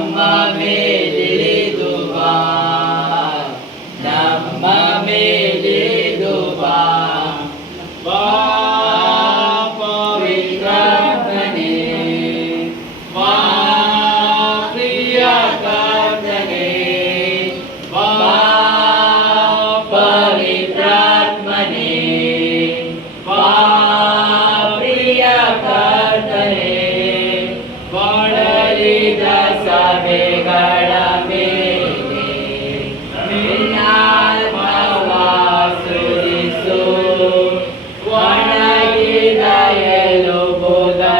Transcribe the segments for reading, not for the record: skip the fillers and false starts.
ನಮ್ಮ ಮೇಲಿಳಿದು ಬಾ, ನಮ್ಮ ಮೇಲಿಳಿದು ಬಾ. ಬಾ ಪವಿತ್ರಾತ್ಮನೇ, ಬಾ ಪ್ರಿಯ ಕರ್ತನೇ, ಬಾ ಪವಿತ್ರಾತ್ಮನೇ, ಬಾ ಪ್ರಿಯ ಕರ್ತನೇ. ಬಳಲಿದ ಸಭೆಗಳ ಮೇಲೆ ನಿನ್ನಾತ್ಮವ ಸುರಿಸು, ಒಣಗಿದ ಎಲುಬುಗಳಲ್ಲಿ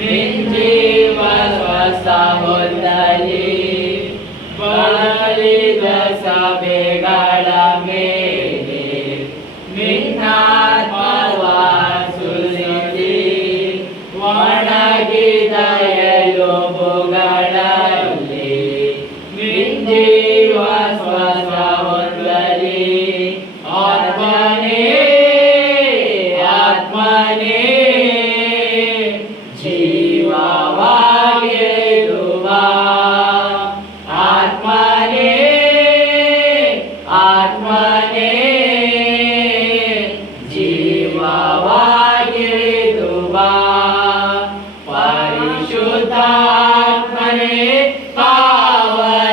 ನಿಂಜೀವ ಶ್ವಾಸ ಹೊಂದಲಿ. ಬಳಲಿದ ಸಭೆಗಳ ಮೇಲೆ ನಿನ್ನಾತ್ಮವ ಸುರಿಸಿ, ಒಣಗಿದ ಎಲುಬುಗಳಲ್ಲಿ ನಿಂಜೀವ ಶ್ವಾಸ ಹೊಂದಲಿ. ಆತ್ಮನೇ, ಆತ್ಮನೇ, ಜೀವವಾಗಿಳಿದು ಬಾ. ಆತ್ಮನೇ, ಆತ್ಮನೇ, ಜೀವವಾಗಿಳಿದು ಬಾ. ಪರಿಶುದ್ಧಾತ್ಮನೇ, ಪಾವನಾತ್ಮನೇ,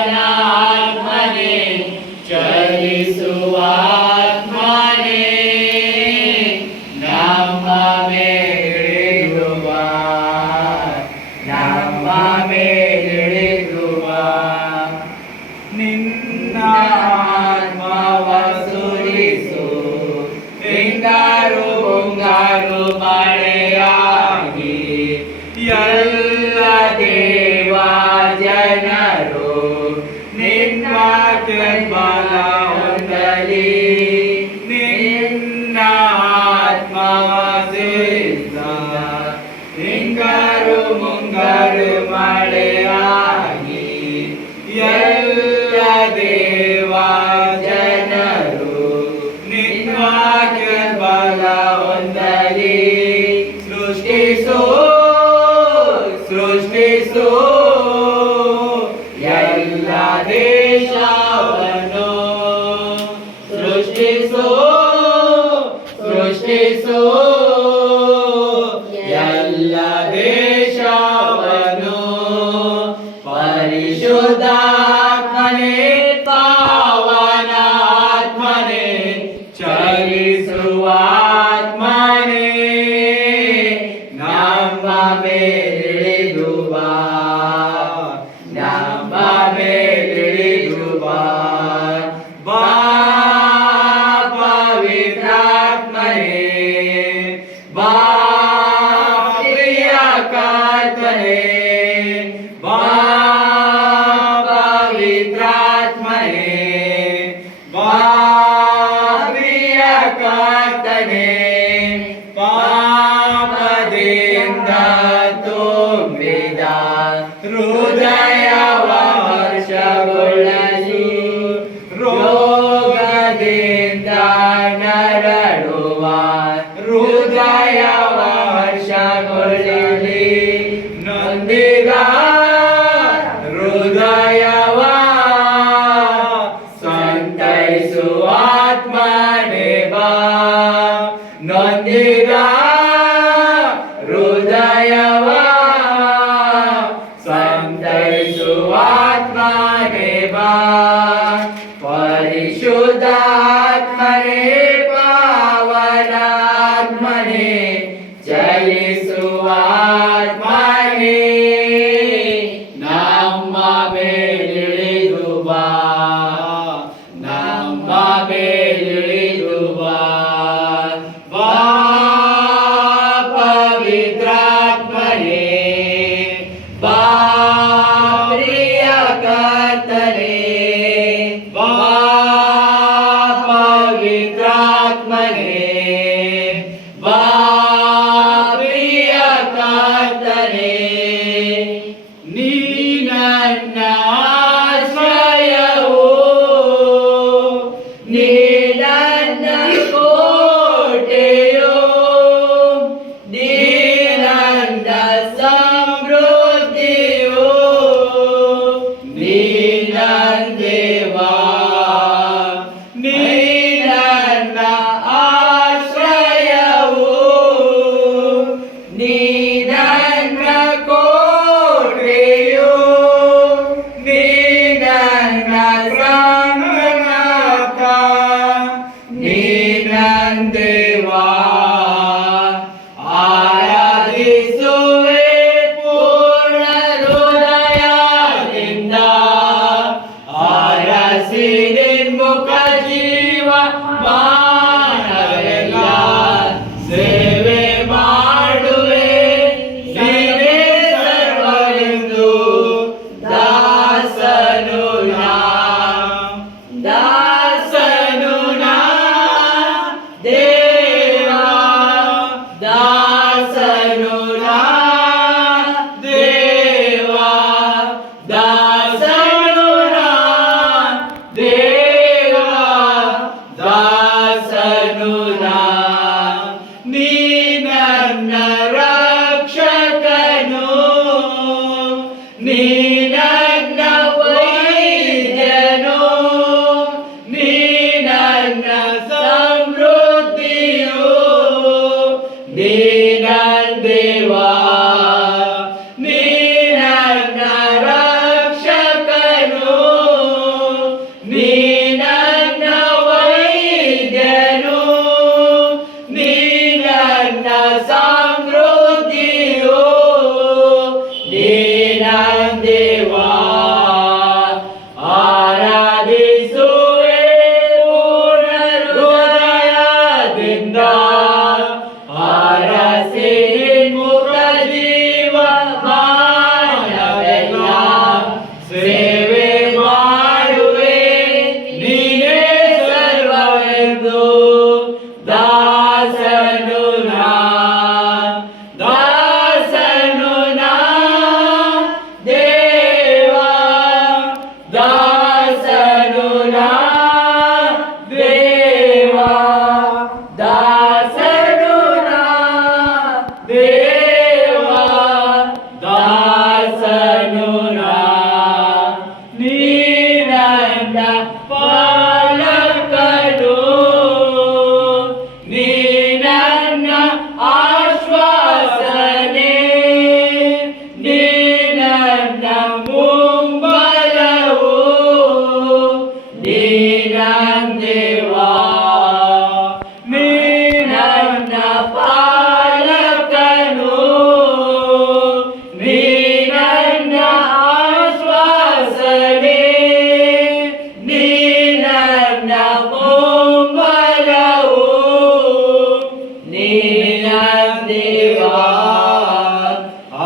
ಚಲಿಸುವ ಆತ್ಮನೇ, ನಮ್ಮ ಮೇಲಿಳಿದು ಬಾ, ನಮ್ಮ ಮೇಲಿಳಿದು ಬಾ. ನಿನ್ನ ಆತ್ಮವ ಸುರಿಸು, ಹಿಂಗಾರು ಮುಂಗಾರು ಮಳೆಯಾಗಿ ಎಲ್ಲ ದೇವ ಜನರು ನಿನ್ನ ಬಲ ಹೊಂದಲಿ. ನಿನ್ನ ಆತ್ಮವ ಸುರಿಸ, ಹಿಂಗಾರು ಮುಂಗಾರು ಮಳೆಯಾಗಿ ಎಲ್ಲ ದೇವ ಜನರು ನಿನ್ನ ಬಲ ಹೊಂದಲಿ. ಸೃಷ್ಟಿಸು, ಸೃಷ್ಟಿಸು ಎಲ್ಲ ದೇಶವನ್ನು, ಸೃಷ್ಟಿಸು, ಸೃಷ್ಟಿಸು ಎಲ್ಲ ದೇಶವನ್ನು. ಪರಿಶುದ್ಧಾತ್ಮನೇ, ಪಾವನಾತ್ಮನೇ, ಚಲಿಸುವ ಆತ್ಮನೇ, ನಮ್ಮ ಮೇಲಿಳಿದು ಬಾ, ನಮ್ಮ ಮೇಲಿಳಿದು ಬಾ. ಬಾ ಪವಿತ್ರಾತ್ಮನೇ, ಬಾ ಪ್ರಿಯ ಕರ್ತನೇ, ಬಾ ಪವಿತ್ರಾತ್ಮನೇ, ಬಾ ಪ್ರಿಯ ಕರ್ತನೇ. ಪಾಪದಿಂದ ತುಂಬಿದ ಹೃದಯವ ಹರ್ಷಗೊಳ್ಳಲಿ, ರೋಗದಿಂದ ನರಳುವ ಹೃದಯವ ಹರ್ಷಗೊಳ್ಳಲಿ. ನೊಂದಿದ ಹೃದಯವ ಸಂತೈಸುವ ಆತ್ಮನೇ ಬಾ, ನೊಂದಿದ ಹೃದಯವ ಸಂತೈಸುವ ಆತ್ಮನೇ ಬಾ. ಪರಿಶುದ್ಧಾತ್ಮನೇ, ಪಾವನಾತ್ಮನೇ, ಚಲಿಸುವ ಆತ್ಮನೇ, ನೀ ನನ್ನ ವೈದ್ಯನು, ನೀ ನನ್ನ ಸಮೃದ್ಧಿಯು, ನೀ ನನ್ನ ದೇವ, ನೀ ನನ್ನ ರಕ್ಷಕನು, ನೀ ನನ್ನ ವೈದ್ಯನು, ನೀ ನನ್ನ ಸಮೃದ್ಧಿಯು, ನೀ ನನ್ನ ದೇವ. ಆರಾಧಿಸುವೆ ಪೂರ್ಣ ಹೃದಯದಿಂದ, ಆರಸಿ ಮುಖ ಜೀವಮಾನವೆಲ್ಲ ಸೇವೆ ಮಾಡುವೆ, ನೀನೇ ಸರ್ವವೆಂದು. ದಾಸನು ನಾ, ದಾಸನು ನಾ ದೇವ, ದಾಸನು ನಾ ದೇವ, ದಾಸನು ನಾ ದೇವ, ದಾಸನು ನಾ. ನೀ ನನ್ನ ಪಾಲಕನು, ನೀ ನನ್ನ ಆಶ್ವಾಸನೆ, ನೀ ನನ್ನ ಮುಂಬಲವು, ನೀ ನನ್ನ ದೇವ, ನೀ ನನ್ನ ಪಾಲಕನು, ನೀ ನನ್ನ ಆಶ್ವಾಸನೆ, ನೀ ನನ್ನ ಮುಂಬಲವು, ನೀ ನನ್ನ ದೇವ.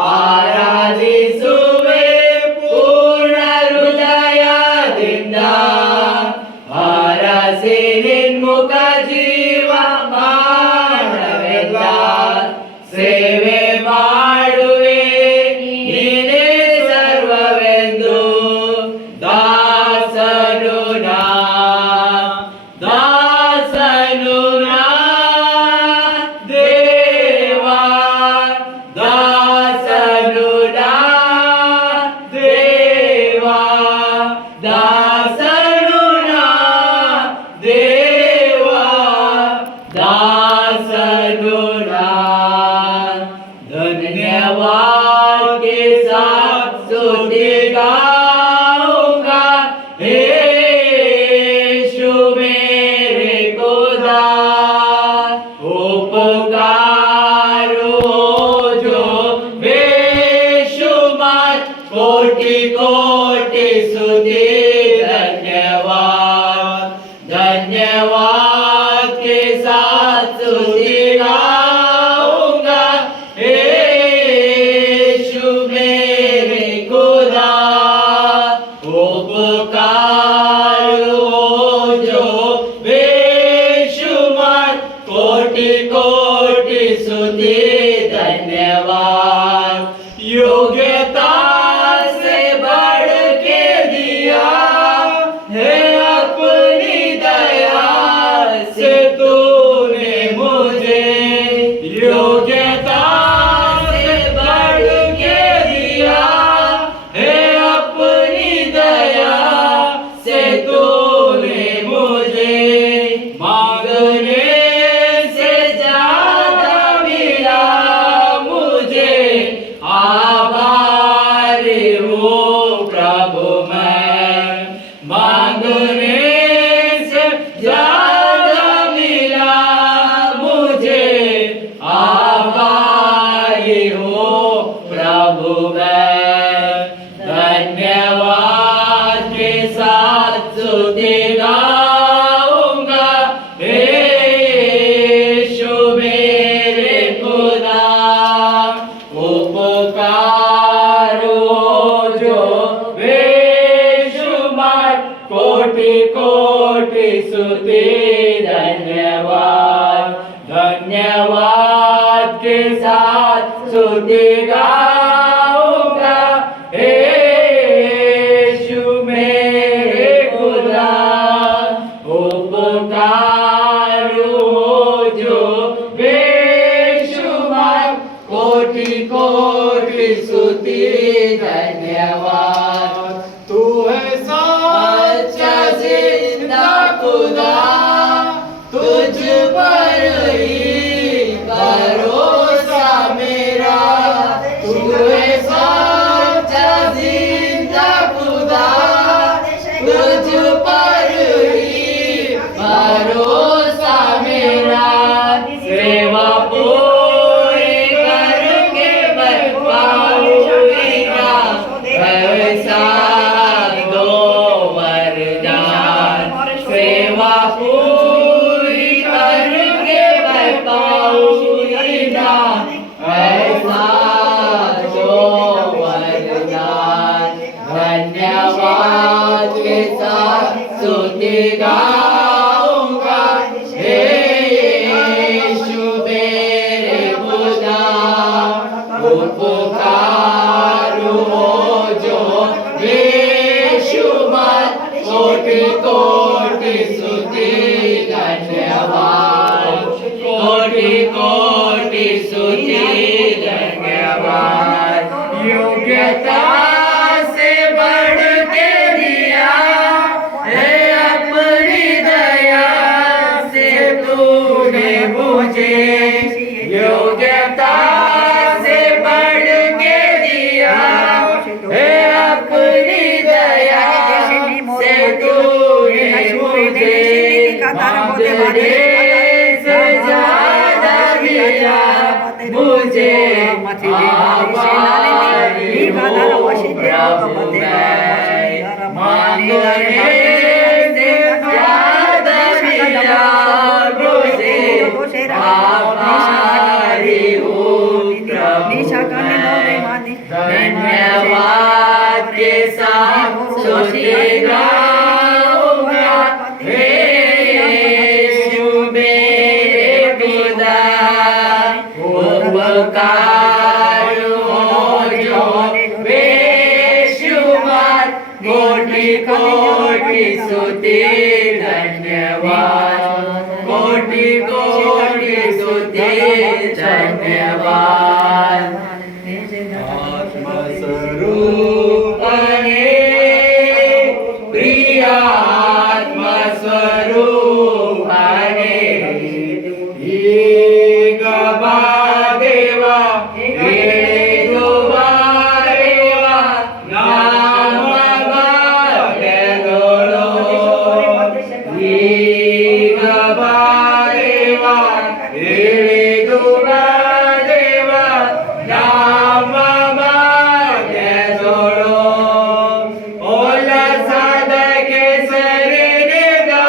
ಆರಾಧಿಸುವೆ ಪೂರ್ಣ ಹೃದಯದಿಂದ, ಆರಸಿ ನಿನ್ಮುಖ ಜೀವಮಾನವೆಲ್ಲ ಸೇವೆ ಮಾಡುವೆ, ನೀನೇ ಸರ್ವವೆಂದು. ದಾಸನು ನಾ, ದಾಸನು ನಾ ದೇವ, ದಾಸನು ನಾ ದೇವ, ದಾಸನು ನಾ ದೇವ, ದಾಸನು ನಾ. धन्यवाद के साथ स्तुति गाऊंगा, हे यीशु मेरे खुदा। उपकारो जो बेशुमार, कोटि कोटि स्तुति धन्यवाद, धन्यवाद के साथ स्तुति गाऊंगा, हे यीशु मेरे खुदा। उपकार हो जो बेशुमार, कोटि कोटि स्तुति धन्यवाद। योग्यता से बढ़ के दिया धन्यवाद तू है अच्छा जिंदा खुदा तुझ पर ही भरोसा मेरा तू है सच्चा जिंदा खुदा तुझ पर ही भरोसा मेरा सेवा पूरी करके मैं पाऊंगा ऐसा दो वरदान सेवा पूरी करके मैं पाऊंगा ऐसा दो वरदान धन्यवाद के साथ स्तुति गाऊंगा हे यीशु मेरे खुदा पुकारू जो बेशुमार कोटि कोटि स्तुति धन्यवाद कोटि कोटि स्तुति धन्यवाद योग्यता से बढ़ के दिया है अपनी दया से तूने मुझे योग्यता से बढ़ के दिया है अपनी दया से तूने मुझे तेरे से ज्यादा दिया मुझे आभारी हूँ प्रभु मैं मांगने से ज्यादा दिया मुझे आभारी हूँ प्रभु मैं धन्यवाद के साथ स्तुति गाऊंगा हे यीशु मेरे खुदा उपकारू जो बेशुमार कोटि कोटि स्तुति धन्यवाद कोटि कोटि स्तुति धन्यवाद आत्मस्वरूपने प्रिय आत्मस्वरूपने गबा देवा देवा नाम गदोलो गबा देवा देवा नाम गदोलो ओला सादा के सरे दा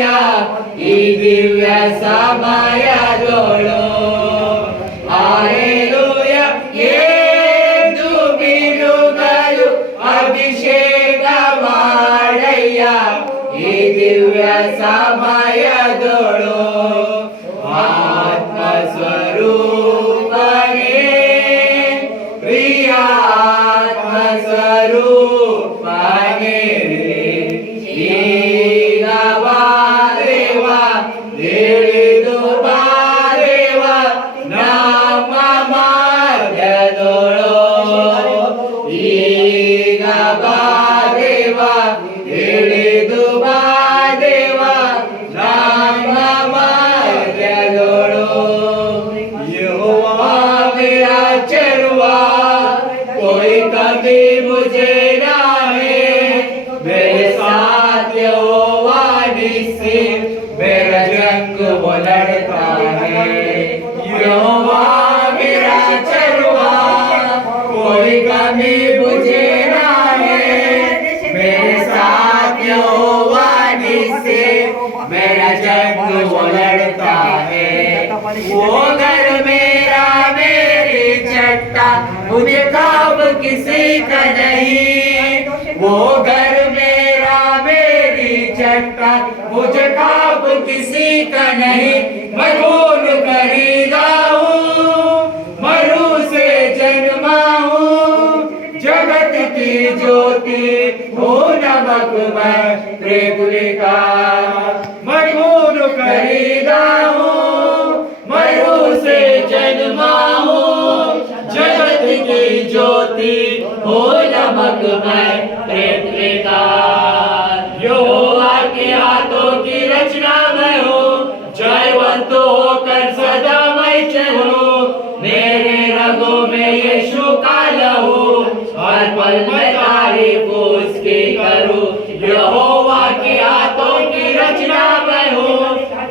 ಈ ದಿವ್ಯ ಸಮಯದೊಳು ಹಾಲೆಲೂಯ ಎಂದು ಬಿರುಗಲು ಅಭಿಷೇಕ ಮಾಡಯ್ಯ ಈ ದಿವ್ಯ ಸಮಯದೊಳು ಆತ್ಮ ಸ್ವರೂಪನೇ ಪ್ರಿಯಾತ್ಮ ಸ್ವರೂಪನೇ ಈಗ ಬಾರೇವ ತಿಳಿದು ಬಾರೇವ ನಮ್ಮ ಮಾರ್ಗದೊಳು ಈಗ ಬಾರೇವ ತಿಳಿದು ಬಾರೇವ ನಮ್ಮ ಮಾರ್ಗದೊಳು ಯೆಹೋವಾ मेरा चरवा कोई कभी मुझे ना है मेरे साथ यहोवा निस्सी मेरा जंग वो लड़ता है यहोवा मेरा चरवा कोई कभी मुझे ना है मेरे साथ यहोवा निस्सी मेरा जंग वो लड़ता है वो घर मेरा मेरी चट्टा मुझे खाब किसी का नहीं वो घर मेरा मेरी चट्टा मुझे खाब किसी का नहीं मैं खून खरीदा हूँ मरु से जन्मा हूँ जगत की ज्योति हो नमक मैं पृथ्वी का मैं खून खरीदा हूँ मरु से जन्मा हूँ जगत की ज्योति हो नमक मैं पृथ्वी का यहोवा के हाथों की रचना मैं हूँ जयवंत होकर सदा मैं चलूं मेरे रगों में यीशु का लहू हर पल मैं तारीफ उसकी करूं यहोवा के हाथों की रचना मैं हूँ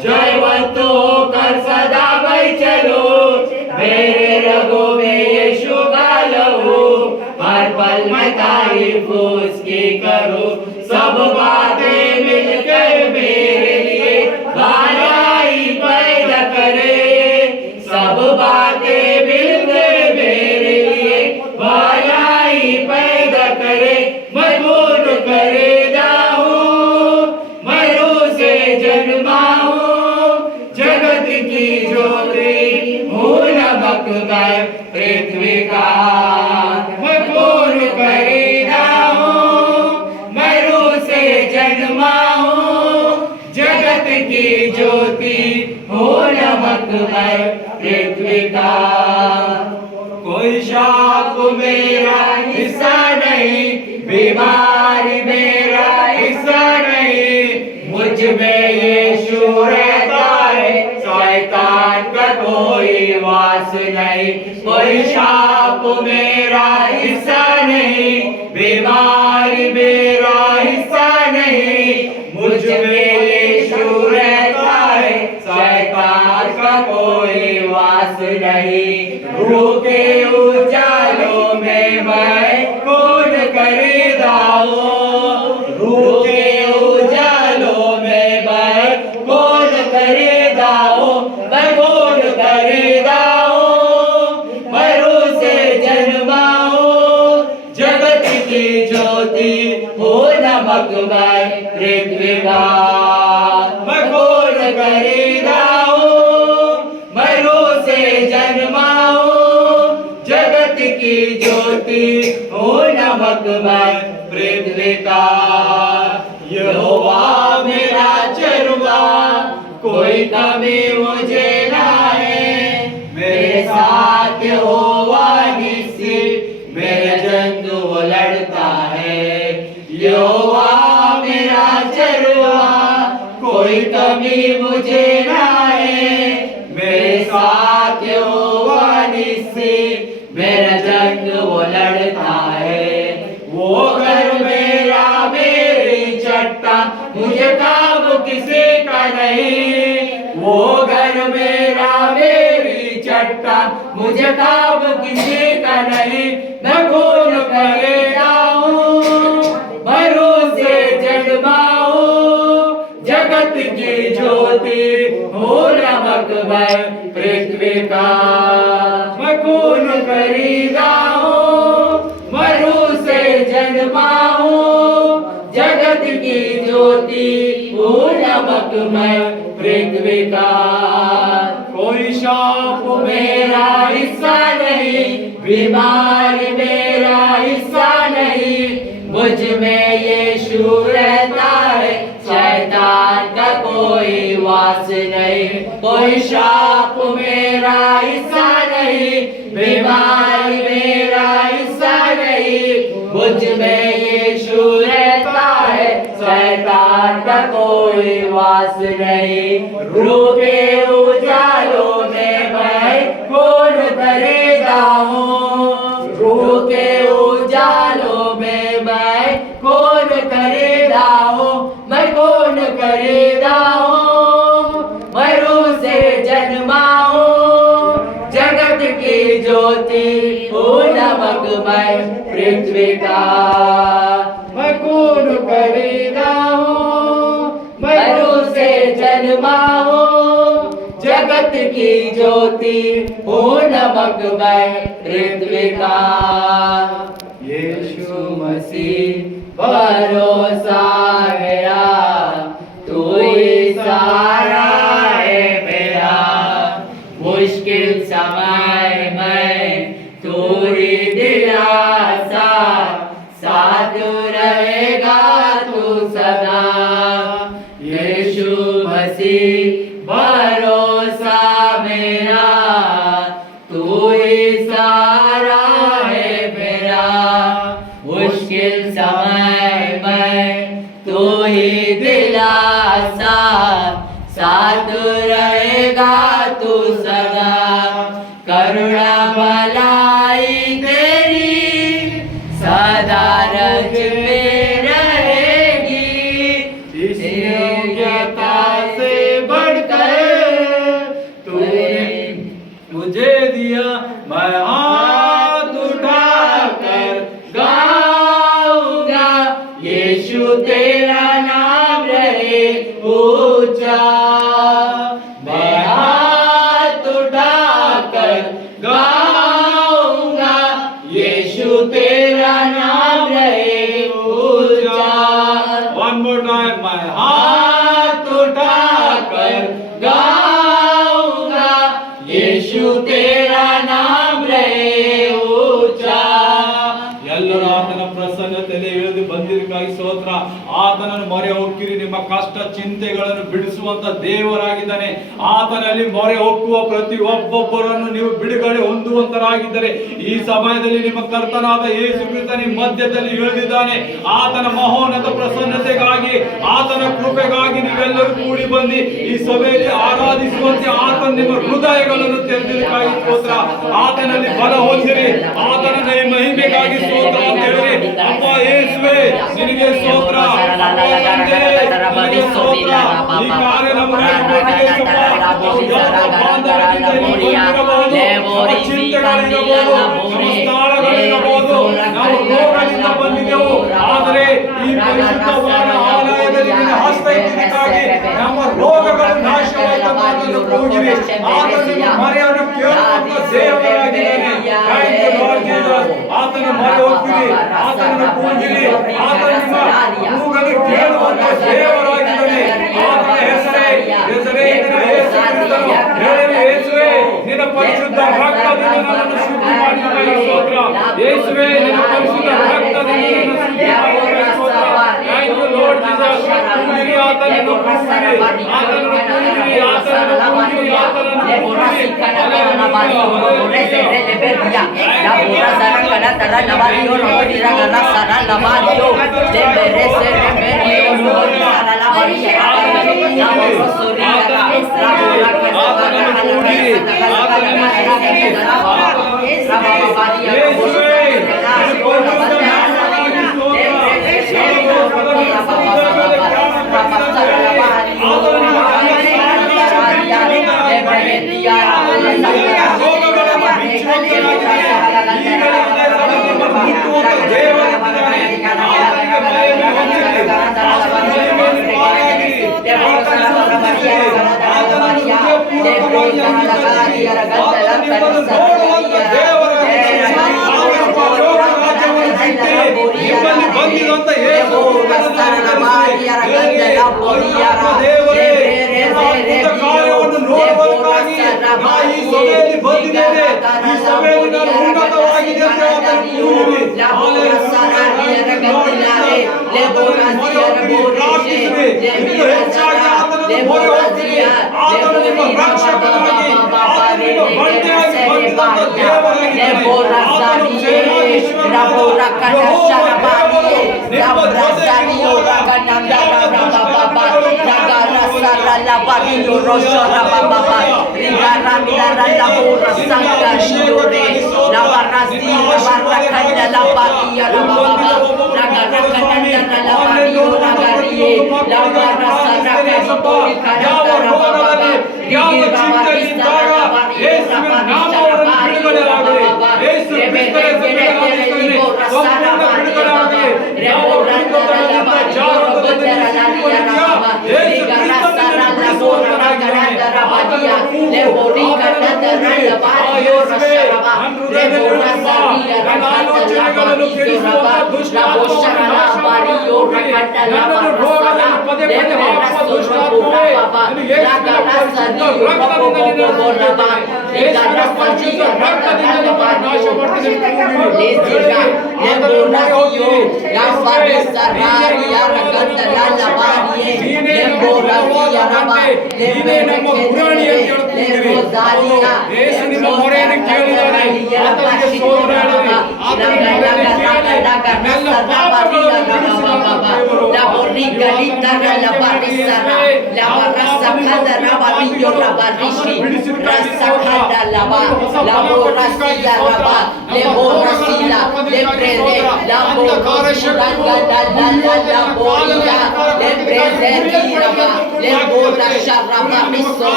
जयवंत होकर सदा मैं चलूं मेरे रगों में यीशु का लहू हर पल मैं तारीफ उसकी करूं सब बातें मिलकर मेरे लिए भलाई पैदा करे सब बातें मिलकर मेरे लिए भलाई पैदा करे मैं खून खरीदा हूँ मरु से जन्मा हूँ जगत की ज्योति हूँ नमक मैं पृथ्वी का मैं खून खरीदा हूँ मरु से जन्मा हूँ जगत की ज्योति हूँ नमक मैं पृथ्वी का कोई शाप मेरा हिस्सा नहीं बीमारी मेरा हिस्सा नहीं मुझ में यीशु रहता है शैतान का कोई वास नहीं कोई शाप मेरा हिस्सा नहीं बीमारी मेरा हिस्सा नहीं मुझ में यीशु रहता है शैतान का कोई वास नहीं रूह के उजालों में मैं खून खरीदा हूँ रूह के उजालों में मैं खून खरीदा हूँ मैं खून खरीदा हूँ मरु से जन्मा हूँ जगत की ज्योति हो नमक मैं पृथ्वी का मैं खून खरीदा हूँ मरु से जन्मा हूँ जगत की ज्योति हो नमक मैं पृथ्वी का यहोवा मेरा चरवा कोई कमी मुझे ना है मेरे साथ यहोवा निस्सी मेरा जंग वो लड़ता है यहोवा मेरा चरवा कोई कमी मुझे ना है मेरे साथ यहोवा निस्सी मेरा जंग वो लड़ता है वो घर मेरा मेरी चट्टा मुझे काम किसी का नहीं वो घर मेरा मेरी चट्टा मुझे काम किसी का नहीं मैं खून खरीदा हूँ मरु से जन्मा हूँ जगत की ज्योति हो नमकमय पृथ्वी का। मैं खून खरीदा हूँ, मरु से जन्मा हूँ, जगत की ज्योति हो नमकमय पृथ्वी का। कोई शाप मेरा हिस्सा नहीं, बीमारी मेरा हिस्सा नहीं, मुझ में यीशु रहता है, शैतान का कोई वास नहीं। कोई शाप मेरा हिस्सा नहीं, बीमारी मेरा हिस्सा नहीं, मुझ में यीशु रहता है, शैतान का कोई वास नहीं। रूह के उजालों में मैं कौन खरीदा हूँ, रूह के उजालों में मैं कौन खरीदा हूँ, मैं कौन खरीदा हूँ, मैं रूह से जन्मा हूँ, जगत की ज्योति हो नमकमय पृथ्वी का। मैं कौन खरीदा हूँ, मैं रूह से जन्मा हूँ, जगत की ज्योति हो नमकमय पृथ्वी का। यीशु मसीह भरोसा मेरा, तू ही सहारा है मेरा, मुश्किल समय में तू ही दिलासा, साथ रहेगा तू सदा। यीशु मसीह भरोसा मेरा, तू ही सहारा है मेरा, मुश्किल समय में तू ही दिलासा, साथ रहेगा तू सदा। करुणा भलाई तेरी सदा रज में रहेगी, इस योग्यता से बढ़कर तूने मुझे दिया, मैं हाथ उठाकर गाऊंगा, यीशु तेरा नाम रहे ऊंचा। मैं हाथ उठाकर गाऊंगा, यीशु तेरा नाम रहे ऊंचा। One more time, मैं हाथ उठाकर गाऊंगा, यीशु तेरा नाम रहे ऊंचा। ಎಲ್ಲರೂ ಆತನ ಪ್ರಸನ್ನತೆಯಲ್ಲಿ ಇಳಿದು ಬಂದಿದ್ದಕ್ಕಾಗಿ ಸ್ತೋತ್ರ. ಆತನನ್ನು ಮೊರೆ ಹೋಗ್ತೀರಿ, ನಿಮ್ಮ ಕಷ್ಟ ಚಿಂತೆಗಳನ್ನು ಬಿಡಿಸುವಂತ ದೇವರಾಗಿದ್ದಾನೆ. ಆತನಲ್ಲಿ ಮೊರೆ ಹೋಗುವ ಪ್ರತಿ ಒಬ್ಬೊಬ್ಬರನ್ನು ನೀವು ಬಿಡುಗಡೆ ಹೊಂದುವಂತರಾಗಿದ್ದರೆ, ಈ ಸಮಯದಲ್ಲಿ ನಿಮ್ಮ ಕರ್ತನಾದ ಯೇಸು ಕ್ರಿಸ್ತ ನಿಮ್ಮ ಮಧ್ಯದಲ್ಲಿ ಇಳಿದಿದ್ದಾನೆ. ಆತನ ಮಹೋನ್ನತ ಪ್ರಸನ್ನತೆಗಾಗಿ, ಆತನ ಕೃಪೆಗಾಗಿ ನೀವೆಲ್ಲರೂ ಕೂಡಿ ಬಂದು ಈ ಸಭೆಯಲ್ಲಿ ಆರಾಧಿಸುವಂತೆ ಆತನ ನಿಮ್ಮ ಹೃದಯಗಳನ್ನು ತೆರೆದಿದ್ದಕ್ಕಾಗಿ ಸ್ತೋತ್ರ. ಆತನಲ್ಲಿ ಬಲ ಹೊಂದಿರಿ, ಆತನ ಮಹಿಮೆಗಾಗಿ ಸ್ತೋತ್ರ ಅಂತ ಹೇಳಿರಿ. ಅಪ್ಪ ಯೇಸುವೇ ನಿನಗೆ ಸ್ತೋತ್ರ, ನಿನಗೆ ಸ್ತೋತ್ರ. ಈ ಕಾರ್ಯ ನಮ್ಮ ಚಿಂತೆಗಳಿರಬಹುದು, ನಾವು ರೋಗದಿಂದ ಬಂದಿದ್ದೆವು, ಆದರೆ ಈ ಪರಿಶುದ್ಧವಾದ ಆಲಯದಲ್ಲಿ ನಿನ್ನ ಹಸ್ತ ಇದ್ದಕ್ಕಾಗಿ ನಮ್ಮ ರೋಗಗಳು ನಾಶವಾಯಿತು. ಕೂಗಿರಿ, ಆತನ ಮರೆಯನ್ನು ಕೇಳುವಂತ ದೇವರಾಗಿದ್ದಾನೆ. ಆತನ ಮೊರೆ ಹೋಗ್ತೀರಿ, ಆತನನ್ನು ಕೂಗಿರಿ, ಆತನ ನಿಮ್ಮ ಕೂಗಲು ಕೇಳುವಂತ ದೇವರಾಗಿದ್ದಾನೆ. ಆತನ ಹೆಸರೇ ನಿನ್ನ ಯೇಸು ಕ್ರಿಸ್ತನು. ಹೇಳಿರಿ, ಯೇಸುವೇ ನಿನ್ನ ಪರಿಶುದ್ಧ ರಕ್ತದಿಂದ ನನ್ನನ್ನು ಶುದ್ಧಿ ಮಾಡಿದ್ದಕ್ಕಾಗಿ ಸ್ತೋತ್ರ. ಯೇಸುವೇ ನಿನ್ನ ಪರಿಶುದ್ಧ ರಕ್ತದಿಂದ ನನ್ನನ್ನು ಶುದ್ಧಿ ಮಾಡಿದ್ದಕ್ಕಾಗಿ ಸ್ತೋತ್ರ. Thank you Lord Jesus. ಕೂಗಿರಿ, ಆತನನ್ನು ಕೂಗಿರಿ, ಆತನನ್ನು ಕೂಗಿರಿ, ಆತನನ್ನು ಕೂಗಿರಿ, ಆತನನ್ನು ಕೂಗಿರಿ. ದೇವರ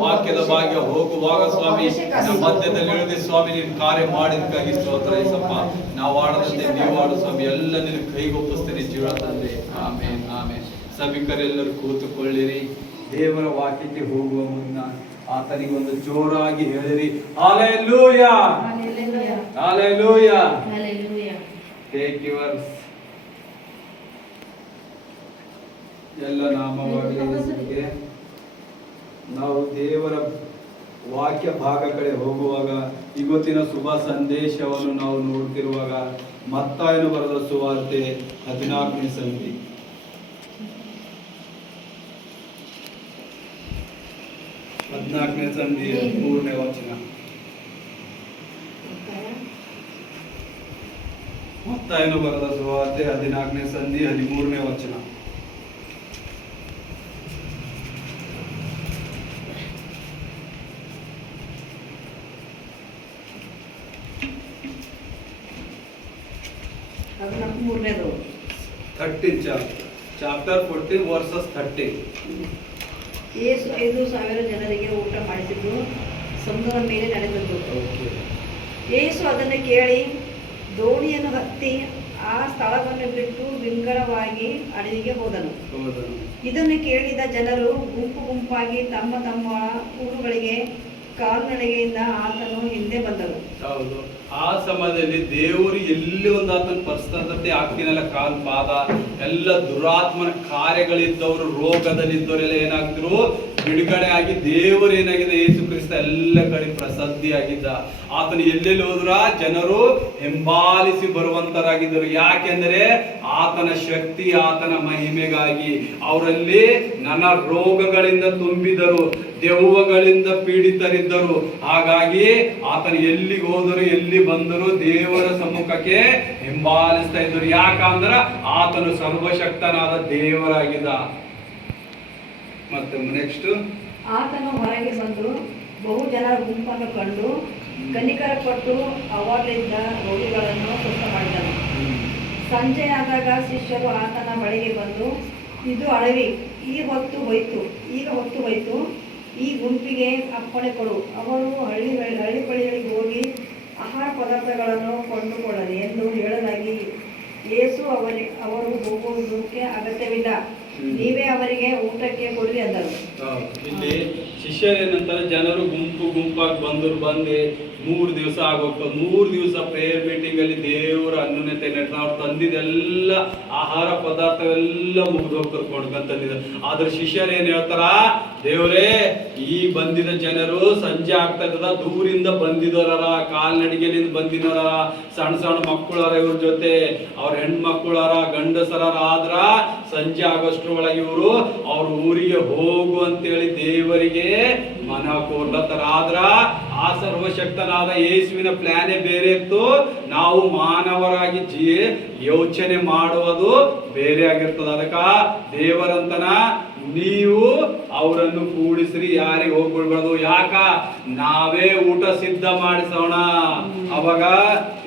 ವಾಕ್ಯದ ಭಾಗ್ಯ ಹೋಗುವಾಗ ಸ್ವಾಮಿ ನಮ್ಮ ಮಧ್ಯದಲ್ಲಿ ಇಳಿದು ಸ್ವಾಮಿ ನೀನು ಕಾರ್ಯ ಮಾಡಿದಕ್ಕಾಗಿ ಸ್ತೋತ್ರ ಏಸಪ್ಪ. ನಾವು ಆಡದಂತೆ ನೀವು ಆಡು ಸ್ವಾಮಿ, ಎಲ್ಲ ನಿನ್ನ ಕೈಗೊಪ್ಪಿಸ್ತೇನೆ ಜೀವ ತಂದೆ. ಆಮೇನ್ ಆಮೇನ್. ಸಭಿಕರೆಲ್ಲರೂ ಕೂತುಕೊಳ್ಳಿರಿ. ದೇವರ ವಾಕ್ಯಕ್ಕೆ ಹೋಗುವ ಮುನ್ನ ಆತನಿಗೆ ಒಂದು ಜೋರಾಗಿ ಹೇಳಿರಿ ಹಲ್ಲೆಲೂಯಾ ಹಲ್ಲೆಲೂಯಾ. ಟೇಕ್ ಯುವರ್ ಎಲ್ಲ ನಾಮವಾಗಲಿ. ನಾವು ದೇವರ ವಾಕ್ಯ ಭಾಗ ಕಡೆ ಹೋಗುವಾಗ ಇವತ್ತಿನ ಶುಭ ಸಂದೇಶವನ್ನು ನಾವು ನೋಡ್ತಿರುವಾಗ ಮತ್ತಾಯನು ಬರೆದ ಸುವಾರ್ತೆ 14ನೇ ಸಂಧಿ 14ನೇ ಸಂಧಿ 3ನೇ ವಚನ. ಮತ್ತಾಯನು ಬರೆದ ಸುವಾರ್ತೆ 14ನೇ ಸಂಧಿ 13ನೇ ವಚನ. Chapter 14 verses 30. ಯೇಸು 5,000 ಜನರಿಗೆ ಊಟ ಮಾಡಿಸಿದ್ದು. ಸಮುದ್ರದ ಮೇಲೆ ನಡೆದದ್ದು. ಯೇಸು ಅದನ್ನು ಕೇಳಿ ದೋಣಿಯನ್ನು ಹತ್ತಿ ಆ ಸ್ಥಳವನ್ನು ಬಿಟ್ಟು ವಿಂಗಡವಾಗಿ ಅಡವಿಗೆ ಹೋದನು. ಇದನ್ನು ಕೇಳಿದ ಜನರು ಗುಂಪು ಗುಂಪಾಗಿ ತಮ್ಮ ತಮ್ಮ ಊರುಗಳಿಗೆ ಕಾಲ್ನಡಿಗೆಯಿಂದ ಆತನು ಹಿಂದೆ ಬಂದರು. ಹೌದು, ಆ ಸಮಯದಲ್ಲಿ ದೇವರು ಎಲ್ಲಿ ಒಂದು ಆತನ ಪರಿಸ್ಥಿತಿ ಆಗ್ತೀನಲ್ಲ, ಕಾಲ್ ಪಾದ ಎಲ್ಲ ದುರಾತ್ಮನ ಕಾರ್ಯಗಳಿದ್ದವರು, ರೋಗದಲ್ಲಿದ್ದವರೆಲ್ಲ ಏನಾಗ್ತಿರು ಬಿಡುಗಡೆ ಆಗಿ ದೇವರು ಏನಾಗಿದೆ, ಯೇಸು ಕ್ರಿಸ್ತ ಎಲ್ಲ ಕಡೆ ಪ್ರಸಿದ್ಧಿ ಆಗಿದ್ದ. ಆತನು ಎಲ್ಲೆಲ್ಲಿ ಹೋದ್ರ ಜನರು ಹಿಂಬಾಲಿಸಿ ಬರುವಂತರಾಗಿದ್ದರು. ಯಾಕೆಂದರೆ ಆತನ ಶಕ್ತಿ, ಆತನ ಮಹಿಮೆಗಾಗಿ. ಅವರಲ್ಲಿ ನಾನಾ ರೋಗಗಳಿಂದ ತುಂಬಿದರು, ದೆವ್ವಗಳಿಂದ ಪೀಡಿತರಿದ್ದರು. ಹಾಗಾಗಿ ಆತನು ಎಲ್ಲಿಗೆ ಹೋದರು, ಎಲ್ಲಿ ಬಂದರು ದೇವರ ಸಮ್ಮುಖಕ್ಕೆ ಹಿಂಬಾಲಿಸ್ತಾ ಇದ್ದರು. ಯಾಕಂದ್ರ ಆತನು ಸರ್ವಶಕ್ತನಾದ ದೇವರಾಗಿದ್ದ. ಮತ್ತೆ ನೆಕ್ಸ್ಟ್, ಆತನು ಹೊರಗೆ ಬಂದು ಬಹು ಜನರ ಗುಂಪನ್ನು ಕಂಡು ಕನಿಕರಪಟ್ಟು ಅವರಲ್ಲಿದ್ದ ರೋಗಿಗಳನ್ನು ಸ್ವಸ್ಥ ಮಾಡಿದನು. ಸಂಜೆಯಾದಾಗ ಶಿಷ್ಯರು ಆತನ ಬಳಿಗೆ ಬಂದು, ಇದು ಅಡವಿ, ಈಗ ಹೊತ್ತು ಹೋಯ್ತು, ಈ ಗುಂಪಿಗೆ ಅಪ್ಪಣೆ ಕೊಡು, ಅವರು ಹಳ್ಳಿ ಬಳಿಗಳಿಗೆ ಹೋಗಿ ಆಹಾರ ಪದಾರ್ಥಗಳನ್ನು ಕೊಂಡುಕೊಳ್ಳಲಿ ಎಂದು ಹೇಳಲಾಗಿ, ಯೇಸು ಅವರು ಹೋಗುವುದಕ್ಕೆ ಅಗತ್ಯವಿಲ್ಲ, ನೀವೇ ಅವರಿಗೆ ಊಟಕ್ಕೆ ಕೊಡ್ರಿ ಅಂದರು. ಇಲ್ಲಿ ಶಿಷ್ಯರೇನಂತಾರೆ, ಜನರು ಗುಂಪು ಗುಂಪಾಗಿ ಬಂದು 3 ದಿವಸ ಆಗೋಗ್ತದೆ. 3 ದಿವಸ ಪ್ರೇಯರ್ ಮೀಟಿಂಗ್ ಅಲ್ಲಿ ದೇವರ ಅನ್ಯೋನ್ಯತೆ ನಡೆದ. ಅವ್ರು ತಂದಿದ್ದೆಲ್ಲ ಆಹಾರ ಪದಾರ್ಥವೆಲ್ಲ ಮುಗಿದು ಹೋಗ್ತಾರೆ, ಕೊಂಡ್ಕೊಂತಂದಿದ್ದಾರೆ. ಆದ್ರೆ ಶಿಷ್ಯರು ಏನ್ ಹೇಳ್ತಾರ, ದೇವರೇ ಈ ಬಂದಿದ ಜನರು ಸಂಜೆ ಆಗ್ತಾ ಇದ್ದದ, ದೂರಿಂದ ಬಂದಿದವರ, ಕಾಲ್ನಡಿಗೆಲಿಂದ ಬಂದಿದವರ, ಸಣ್ಣ ಮಕ್ಕಳರ, ಇವ್ರ ಜೊತೆ ಅವ್ರ ಹೆಣ್ಮಕ್ಳರ, ಗಂಡಸರ ಆದ್ರ ಸಂಜೆ ಆಗೋಷ್ಟ್ರೊಳಗೆ ಇವರು ಅವ್ರ ಊರಿಗೆ ಹೋಗು ಅಂತೇಳಿ ದೇವರಿಗೆ ಮನ ಕೊಡ್ಲತ್ತಾರ. ಆದ್ರ ಆ ಸರ್ವಶಕ್ತನಾದ ಯೇಸುವಿನ ಪ್ಲಾನೇ ಬೇರೆ ಇತ್ತು. ನಾವು ಮಾನವರಾಗಿ ಯೋಚನೆ ಮಾಡುವುದು ಬೇರೆ ಆಗಿರ್ತದ. ಅದಕ್ಕ ದೇವರಂತನ ನೀವು ಅವರನ್ನು ಕೂಡಿಸ್ರಿ, ಯಾರಿಗೆ ಹೋಗ್ಬಿಡ್ಬಾರ್ದು. ಯಾಕ ನಾವೇ ಊಟ ಸಿದ್ಧ ಮಾಡಿಸೋಣ. ಅವಾಗ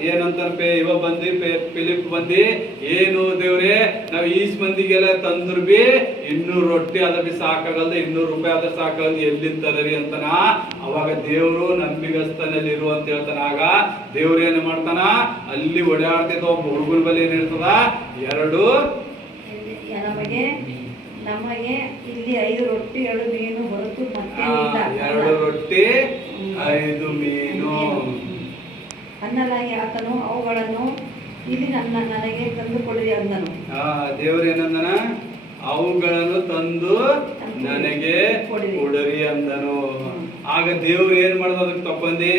ಏನಂತಾರೆ, ಇವ ಬಂದಿ ಫಿಲಿಪ್ ಬಂದಿ, ಏನು ದೇವ್ರೆ ನಾವ್ ಈಸ್ ಮಂದಿಗೆಲ್ಲ ತಂದ್ರು ಬಿ 200 ರೊಟ್ಟಿ ಅದ ಬಿ ಸಾಕಾಗಲ್ದು, 200 ರೂಪಾಯಿ ಅದ್ರ ಸಾಕಾಗಲ್ದು, ಎಲ್ಲಿಂದ ತರರಿ ಅಂತನ. ಅವಾಗ ದೇವ್ರು ನಂಬಿಗಸ್ತನಲ್ಲಿ ಇರು ಅಂತ ಹೇಳ್ತಾನ. ಆಗ ದೇವ್ರ ಏನ್ ಮಾಡ್ತಾನ, ಅಲ್ಲಿ ಓಡಾಡ್ತಿದ್ದ ಒಬ್ಬ ಹುಡುಗನ ಬಳಿ ಏನಿರ್ತದ, 2 ನಮಗೆ ಇಲ್ಲಿ 5 ರೊಟ್ಟಿ 2 ಮೀನು ಹೊರತು ಮತ್ತೆ 2 ರೊಟ್ಟಿ 5 ಮೀನು ಅನ್ನಲಾಗಿ ಆತನು ಅವುಗಳನ್ನು ಇಲ್ಲಿ ನನಗೆ ತಂದು ಕೊಡಿರಿ ಅಂದನು. ದೇವರು ಏನಂದನ, ಅವುಗಳನ್ನು ತಂದು ನನಗೆ ಕೊಡರಿ ಅಂದನು. ಆಗ ದೇವ್ರು ಏನ್ ಮಾಡೋದು, ಅದಕ್ಕೆ ತಕೊಂಡಿ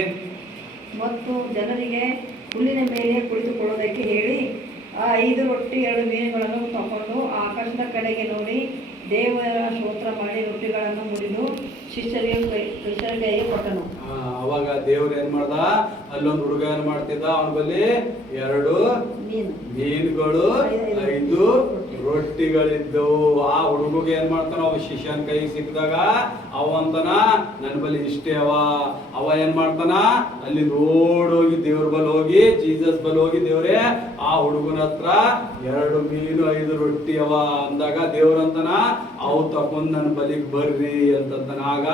ಮತ್ತು ಜನರಿಗೆ ಹುಲ್ಲಿನ ಮೇಲೆ ಕುಳಿತುಕೊಳ್ಳೋದಕ್ಕೆ ಹೇಳಿ ಆ 5 ರೊಟ್ಟಿ 2 ಮೀನುಗಳನ್ನು ತಕೊಂಡು ಆಕಾಶದ ಕಡೆಗೆ ನೋಡಿ ದೇವರ ಸ್ತೋತ್ರ ಮಾಡಿ ರೊಟ್ಟಿಗಳನ್ನು ಮುರಿದು ಶಿಷ್ಯರಿಗೆ ಕೈಗೆ ಕೊಟ್ಟನು. ಅವಾಗ ದೇವ್ರು ಏನ್ ಮಾಡ್ದ, ಅಲ್ಲೊಂದು ಹುಡುಗ ಏನ್ ಮಾಡ್ತಿದ್ದ, ಅವನ ಬಳಿ 2 ಮೀನುಗಳು 5 ರೊಟ್ಟಿಗಳಿದ್ದವು. ಆ ಹುಡುಗಗೆ ಏನ್ ಮಾಡ್ತಾನ, ಅವ ಶಿಷ್ಯನ ಕೈಗೆ ಸಿಕ್ಕಿದಾಗ ಅವಂತನ ನನ್ನ ಬಳಿ ಇಷ್ಟೇ ಅವ ಏನ್ ಮಾಡ್ತಾನ, ಅಲ್ಲಿ ಓಡೋಗಿ ದೇವ್ರ ಬಲ್ ಹೋಗಿ, ಜೀಸಸ್ ಬಲ್ ಹೋಗಿ, ದೇವ್ರೆ ಆ ಹುಡುಗನ ಹತ್ರ 2 ಮೀನು 5 ರೊಟ್ಟಿ ಅಂದಾಗ ದೇವ್ರಂತನ, ಅವು ತಕೊಂಡ್ ನನ್ನ ಬಲಿಗೆ ಬರ್ರಿ ಅಂತಂತಾನ. ಆಗ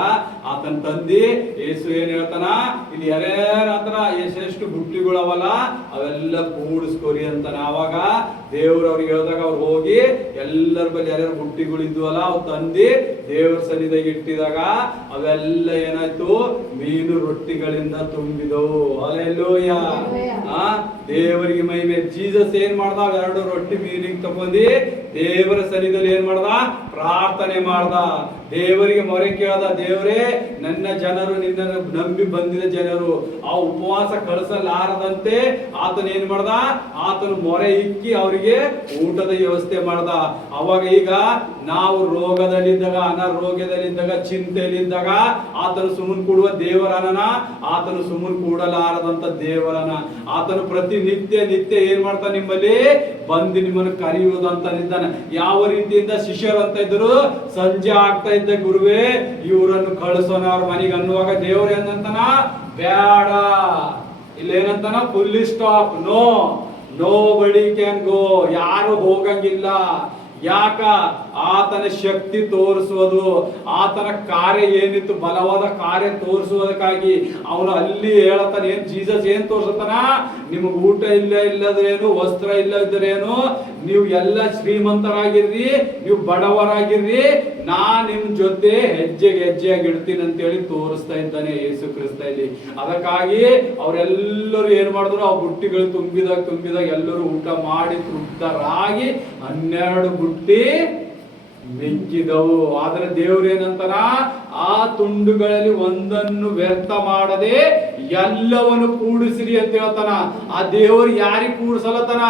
ಆತನ ತಂದಿ ಯೇಸು ಏನ್ ಹೇಳ್ತಾನ, ಇಲ್ಲಿ ಯಾರ್ಯಾರ ಹತ್ರ ಎಷ್ಟೆಷ್ಟು ಬುಟ್ಟಿಗಳು ಅವಲ್ಲ ಅವೆಲ್ಲ ಕೂಡಿಸ್ಕೊರಿ ಅಂತಾನ. ಆವಾಗ ದೇವ್ರ ಅವ್ರಿಗೆ ಹೇಳಿದಾಗ ಅವ್ರು ಹೋಗಿ ಎಲ್ಲರ ಬಳಿ ಯಾರ್ಯಾರು ಬುಟ್ಟಿಗಳು ಇದ್ವಲ್ಲ ಅವು ತಂದಿ ದೇವ್ರ ಸನ್ನಿಧಿಗೆ ಇಟ್ಟಿದಾಗ ಅವೆಲ್ಲ ಏನಾಯ್ತು, ಮೀನು ರೊಟ್ಟಿಗಳಿಂದ ತುಂಬಿದವು. ಅಲ್ಲೆಲ್ಲೂಯ, ದೇವರಿಗೆ ಮಹಿಮೆ. ಜೀಸಸ್ ಏನ್ ಮಾಡ್ದ, 2 ರೊಟ್ಟಿ ಮೀನಿಗೆ ತಕೊಂಡಿ ದೇವರ ಸನ್ನಿಧಿಯಲ್ಲಿ ಏನ್ ಮಾಡ್ದ, ಪ್ರಾರ್ಥನೆ ಮಾಡ್ದ, ದೇವರಿಗೆ ಮೊರೆ ಕೇಳ್ದ. ದೇವರೇ ನನ್ನ ಜನರು ನಿನ್ನ ನಂಬಿ ಬಂದಿದ ಜನರು ಆ ಉಪವಾಸ ಕಳಿಸಲಾರದಂತೆ ಆತನ ಏನ್ ಮಾಡ್ದ, ಆತನು ಮೊರೆ ಇಕ್ಕಿ ಅವರಿಗೆ ಊಟದ ವ್ಯವಸ್ಥೆ ಮಾಡ್ದ. ಅವಾಗ ಈಗ ನಾವು ರೋಗದಲ್ಲಿದ್ದಾಗ, ಅನಾರೋಗ್ಯದಲ್ಲಿದ್ದಾಗ, ಚಿಂತೆಯಲ್ಲಿದ್ದಾಗ ಆತನು ಸುಮ್ಮನೆ ಕೂಡುವ ದೇವರನ, ಆತನು ಸುಮ್ಮನೆ ಕೂಡಲಾರದಂತ ದೇವರನ. ಆತನು ನಿತ್ಯ ಏನ್ ಮಾಡ್ತಾನೆ, ನಿಮ್ಮಲ್ಲಿ ಬಂದು ನಿಮ್ಮನ್ನು ಕರೆಯುವುದಂತ ನಿದ್ದಾನೆ. ಯಾವ ರೀತಿಯಿಂದ ಶಿಷ್ಯರು ಅಂತ ಇದ್ರು, ಸಂಜೆ ಆಗ್ತಾ ಇದ್ದ ಗುರುವೇ ಇವರನ್ನು ಕಳಿಸೋಣ ಅವ್ರ ಮನೆಗೆ ಅನ್ನುವಾಗ ದೇವ್ರು ಏನಂತಾನ, ಬೇಡ, ಇಲ್ಲೇನಂತಾನ, ಫುಲ್ ಸ್ಟಾಪ್, ನೋ ಬಡಿ ಕ್ಯಾನ್ ಗೋ, ಯಾರು ಹೋಗಂಗಿಲ್ಲ. ಯಾಕ ಆತನ ಶಕ್ತಿ ತೋರಿಸುವುದು, ಆತನ ಕಾರ್ಯ ಏನಿತ್ತು ಬಲವಾದ ಕಾರ್ಯ ತೋರಿಸುವುದಕ್ಕಾಗಿ ಅವನು ಅಲ್ಲಿ ಹೇಳತಾನೆ. ಏನ್ ಜೀಸಸ್ ಏನ್ ತೋರ್ಸತಾನ? ನಿಮಗೆ ಊಟ ಇಲ್ಲದ್ರೇನು, ವಸ್ತ್ರ ಇಲ್ಲದ್ರೇನು, ನೀವು ಎಲ್ಲ ಶ್ರೀಮಂತರಾಗಿರ್ರಿ, ನೀವು ಬಡವರಾಗಿರ್ರಿ, ನಾನ್ ನಿಮ್ ಜೊತೆ ಹೆಜ್ಜೆಯಾಗಿ ಇಡ್ತೀನಿ ಅಂತೇಳಿ ತೋರಿಸ್ತಾ ಇದ್ದಾನೆ ಯೇಸು ಕ್ರಿಸ್ತ ಇಲ್ಲಿ. ಅದಕ್ಕಾಗಿ ಅವರೆಲ್ಲರೂ ಏನ್ ಮಾಡಿದ್ರು, ಆ ಬುಟ್ಟಿಗಳು ತುಂಬಿದಾಗ ಎಲ್ಲರೂ ಊಟ ಮಾಡಿ ತೃಪ್ತರಾಗಿ 12 ಬುಟ್ಟಿ ಮಿಕ್ಕಿದವು. ಆದ್ರೆ ದೇವ್ರೇನಂತಾನ, ಆ ತುಂಡುಗಳಲ್ಲಿ ಒಂದನ್ನು ವ್ಯರ್ಥ ಮಾಡದೆ ಎಲ್ಲವನ್ನು ಕೂಡಿಸಿರಿ ಅಂತ ಹೇಳ್ತಾನ. ಆ ದೇವರು ಯಾರಿಗೆ ಕೂಡಿಸಲತನ?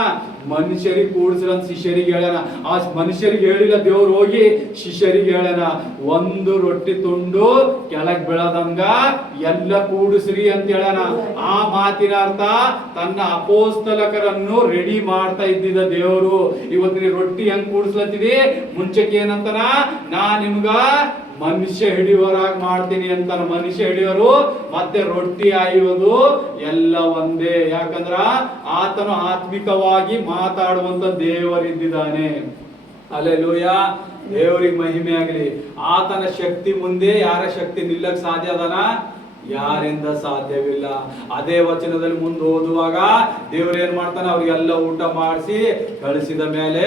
ಮನುಷ್ಯರಿಗೆ ಕೂಡಿಸಿರ ಅಂತ ಶಿಷ್ಯರಿಗೆ ಹೇಳ್ಯಾನ. ಆ ಮನುಷ್ಯರಿಗೆ ಹೇಳಿಲ್ಲ ದೇವ್ರು, ಹೋಗಿ ಶಿಷ್ಯರಿಗೆ ಹೇಳ್ಯಾನ, ಒಂದು ರೊಟ್ಟಿ ತುಂಡು ಕೆಳಗ್ ಬೀಳದಂಗ ಎಲ್ಲ ಕೂಡಿಸ್ರಿ ಅಂತ ಹೇಳ್ಯಾನ. ಆ ಮಾತಿನ ಅರ್ಥ ತನ್ನ ಅಪೋಸ್ತಲಕರನ್ನು ರೆಡಿ ಮಾಡ್ತಾ ಇದ್ದಿದ್ದ ದೇವರು. ಇವತ್ತು ರೊಟ್ಟಿ ಹೆಂಗ್ ಕೂಡಿಸ್ಲತ್ತಿದಿ? ಮುಂಚೆಗೆ ಏನಂತಾನ, ನಾ ನಿಮ್ಗ ಮನುಷ್ಯ ಹಿಡಿಯೋರಾಗಿ ಮಾಡ್ತೀನಿ ಅಂತಾನ. ಮನುಷ್ಯ ಹಿಡಿಯೋರು ಮತ್ತೆ ರೊಟ್ಟಿ ಆಯೋದು ಎಲ್ಲ ಒಂದೇ. ಯಾಕಂದ್ರ ಆತನು ಆತ್ಮಿಕವಾಗಿ ಮಾತಾಡುವಂತ ದೇವರಿದ್ದಾನೆ. ಹಲ್ಲೆಲೂಯಾ, ದೇವರಿಗೆ ಮಹಿಮೆ ಆಗಲಿ. ಆತನ ಶಕ್ತಿ ಮುಂದೆ ಯಾರ ಶಕ್ತಿ ನಿಲ್ಲಕ್ ಸಾಧ್ಯ ಅದನ? ಯಾರಿಂದ ಸಾಧ್ಯವಿಲ್ಲ. ಅದೇ ವಚನದಲ್ಲಿ ಮುಂದೆ ಓದುವಾಗ ದೇವ್ರ ಏನ್ ಮಾಡ್ತಾನ, ಅವ್ರಿಗೆಲ್ಲ ಊಟ ಮಾಡಿಸಿ ಕಳಿಸಿದ ಮೇಲೆ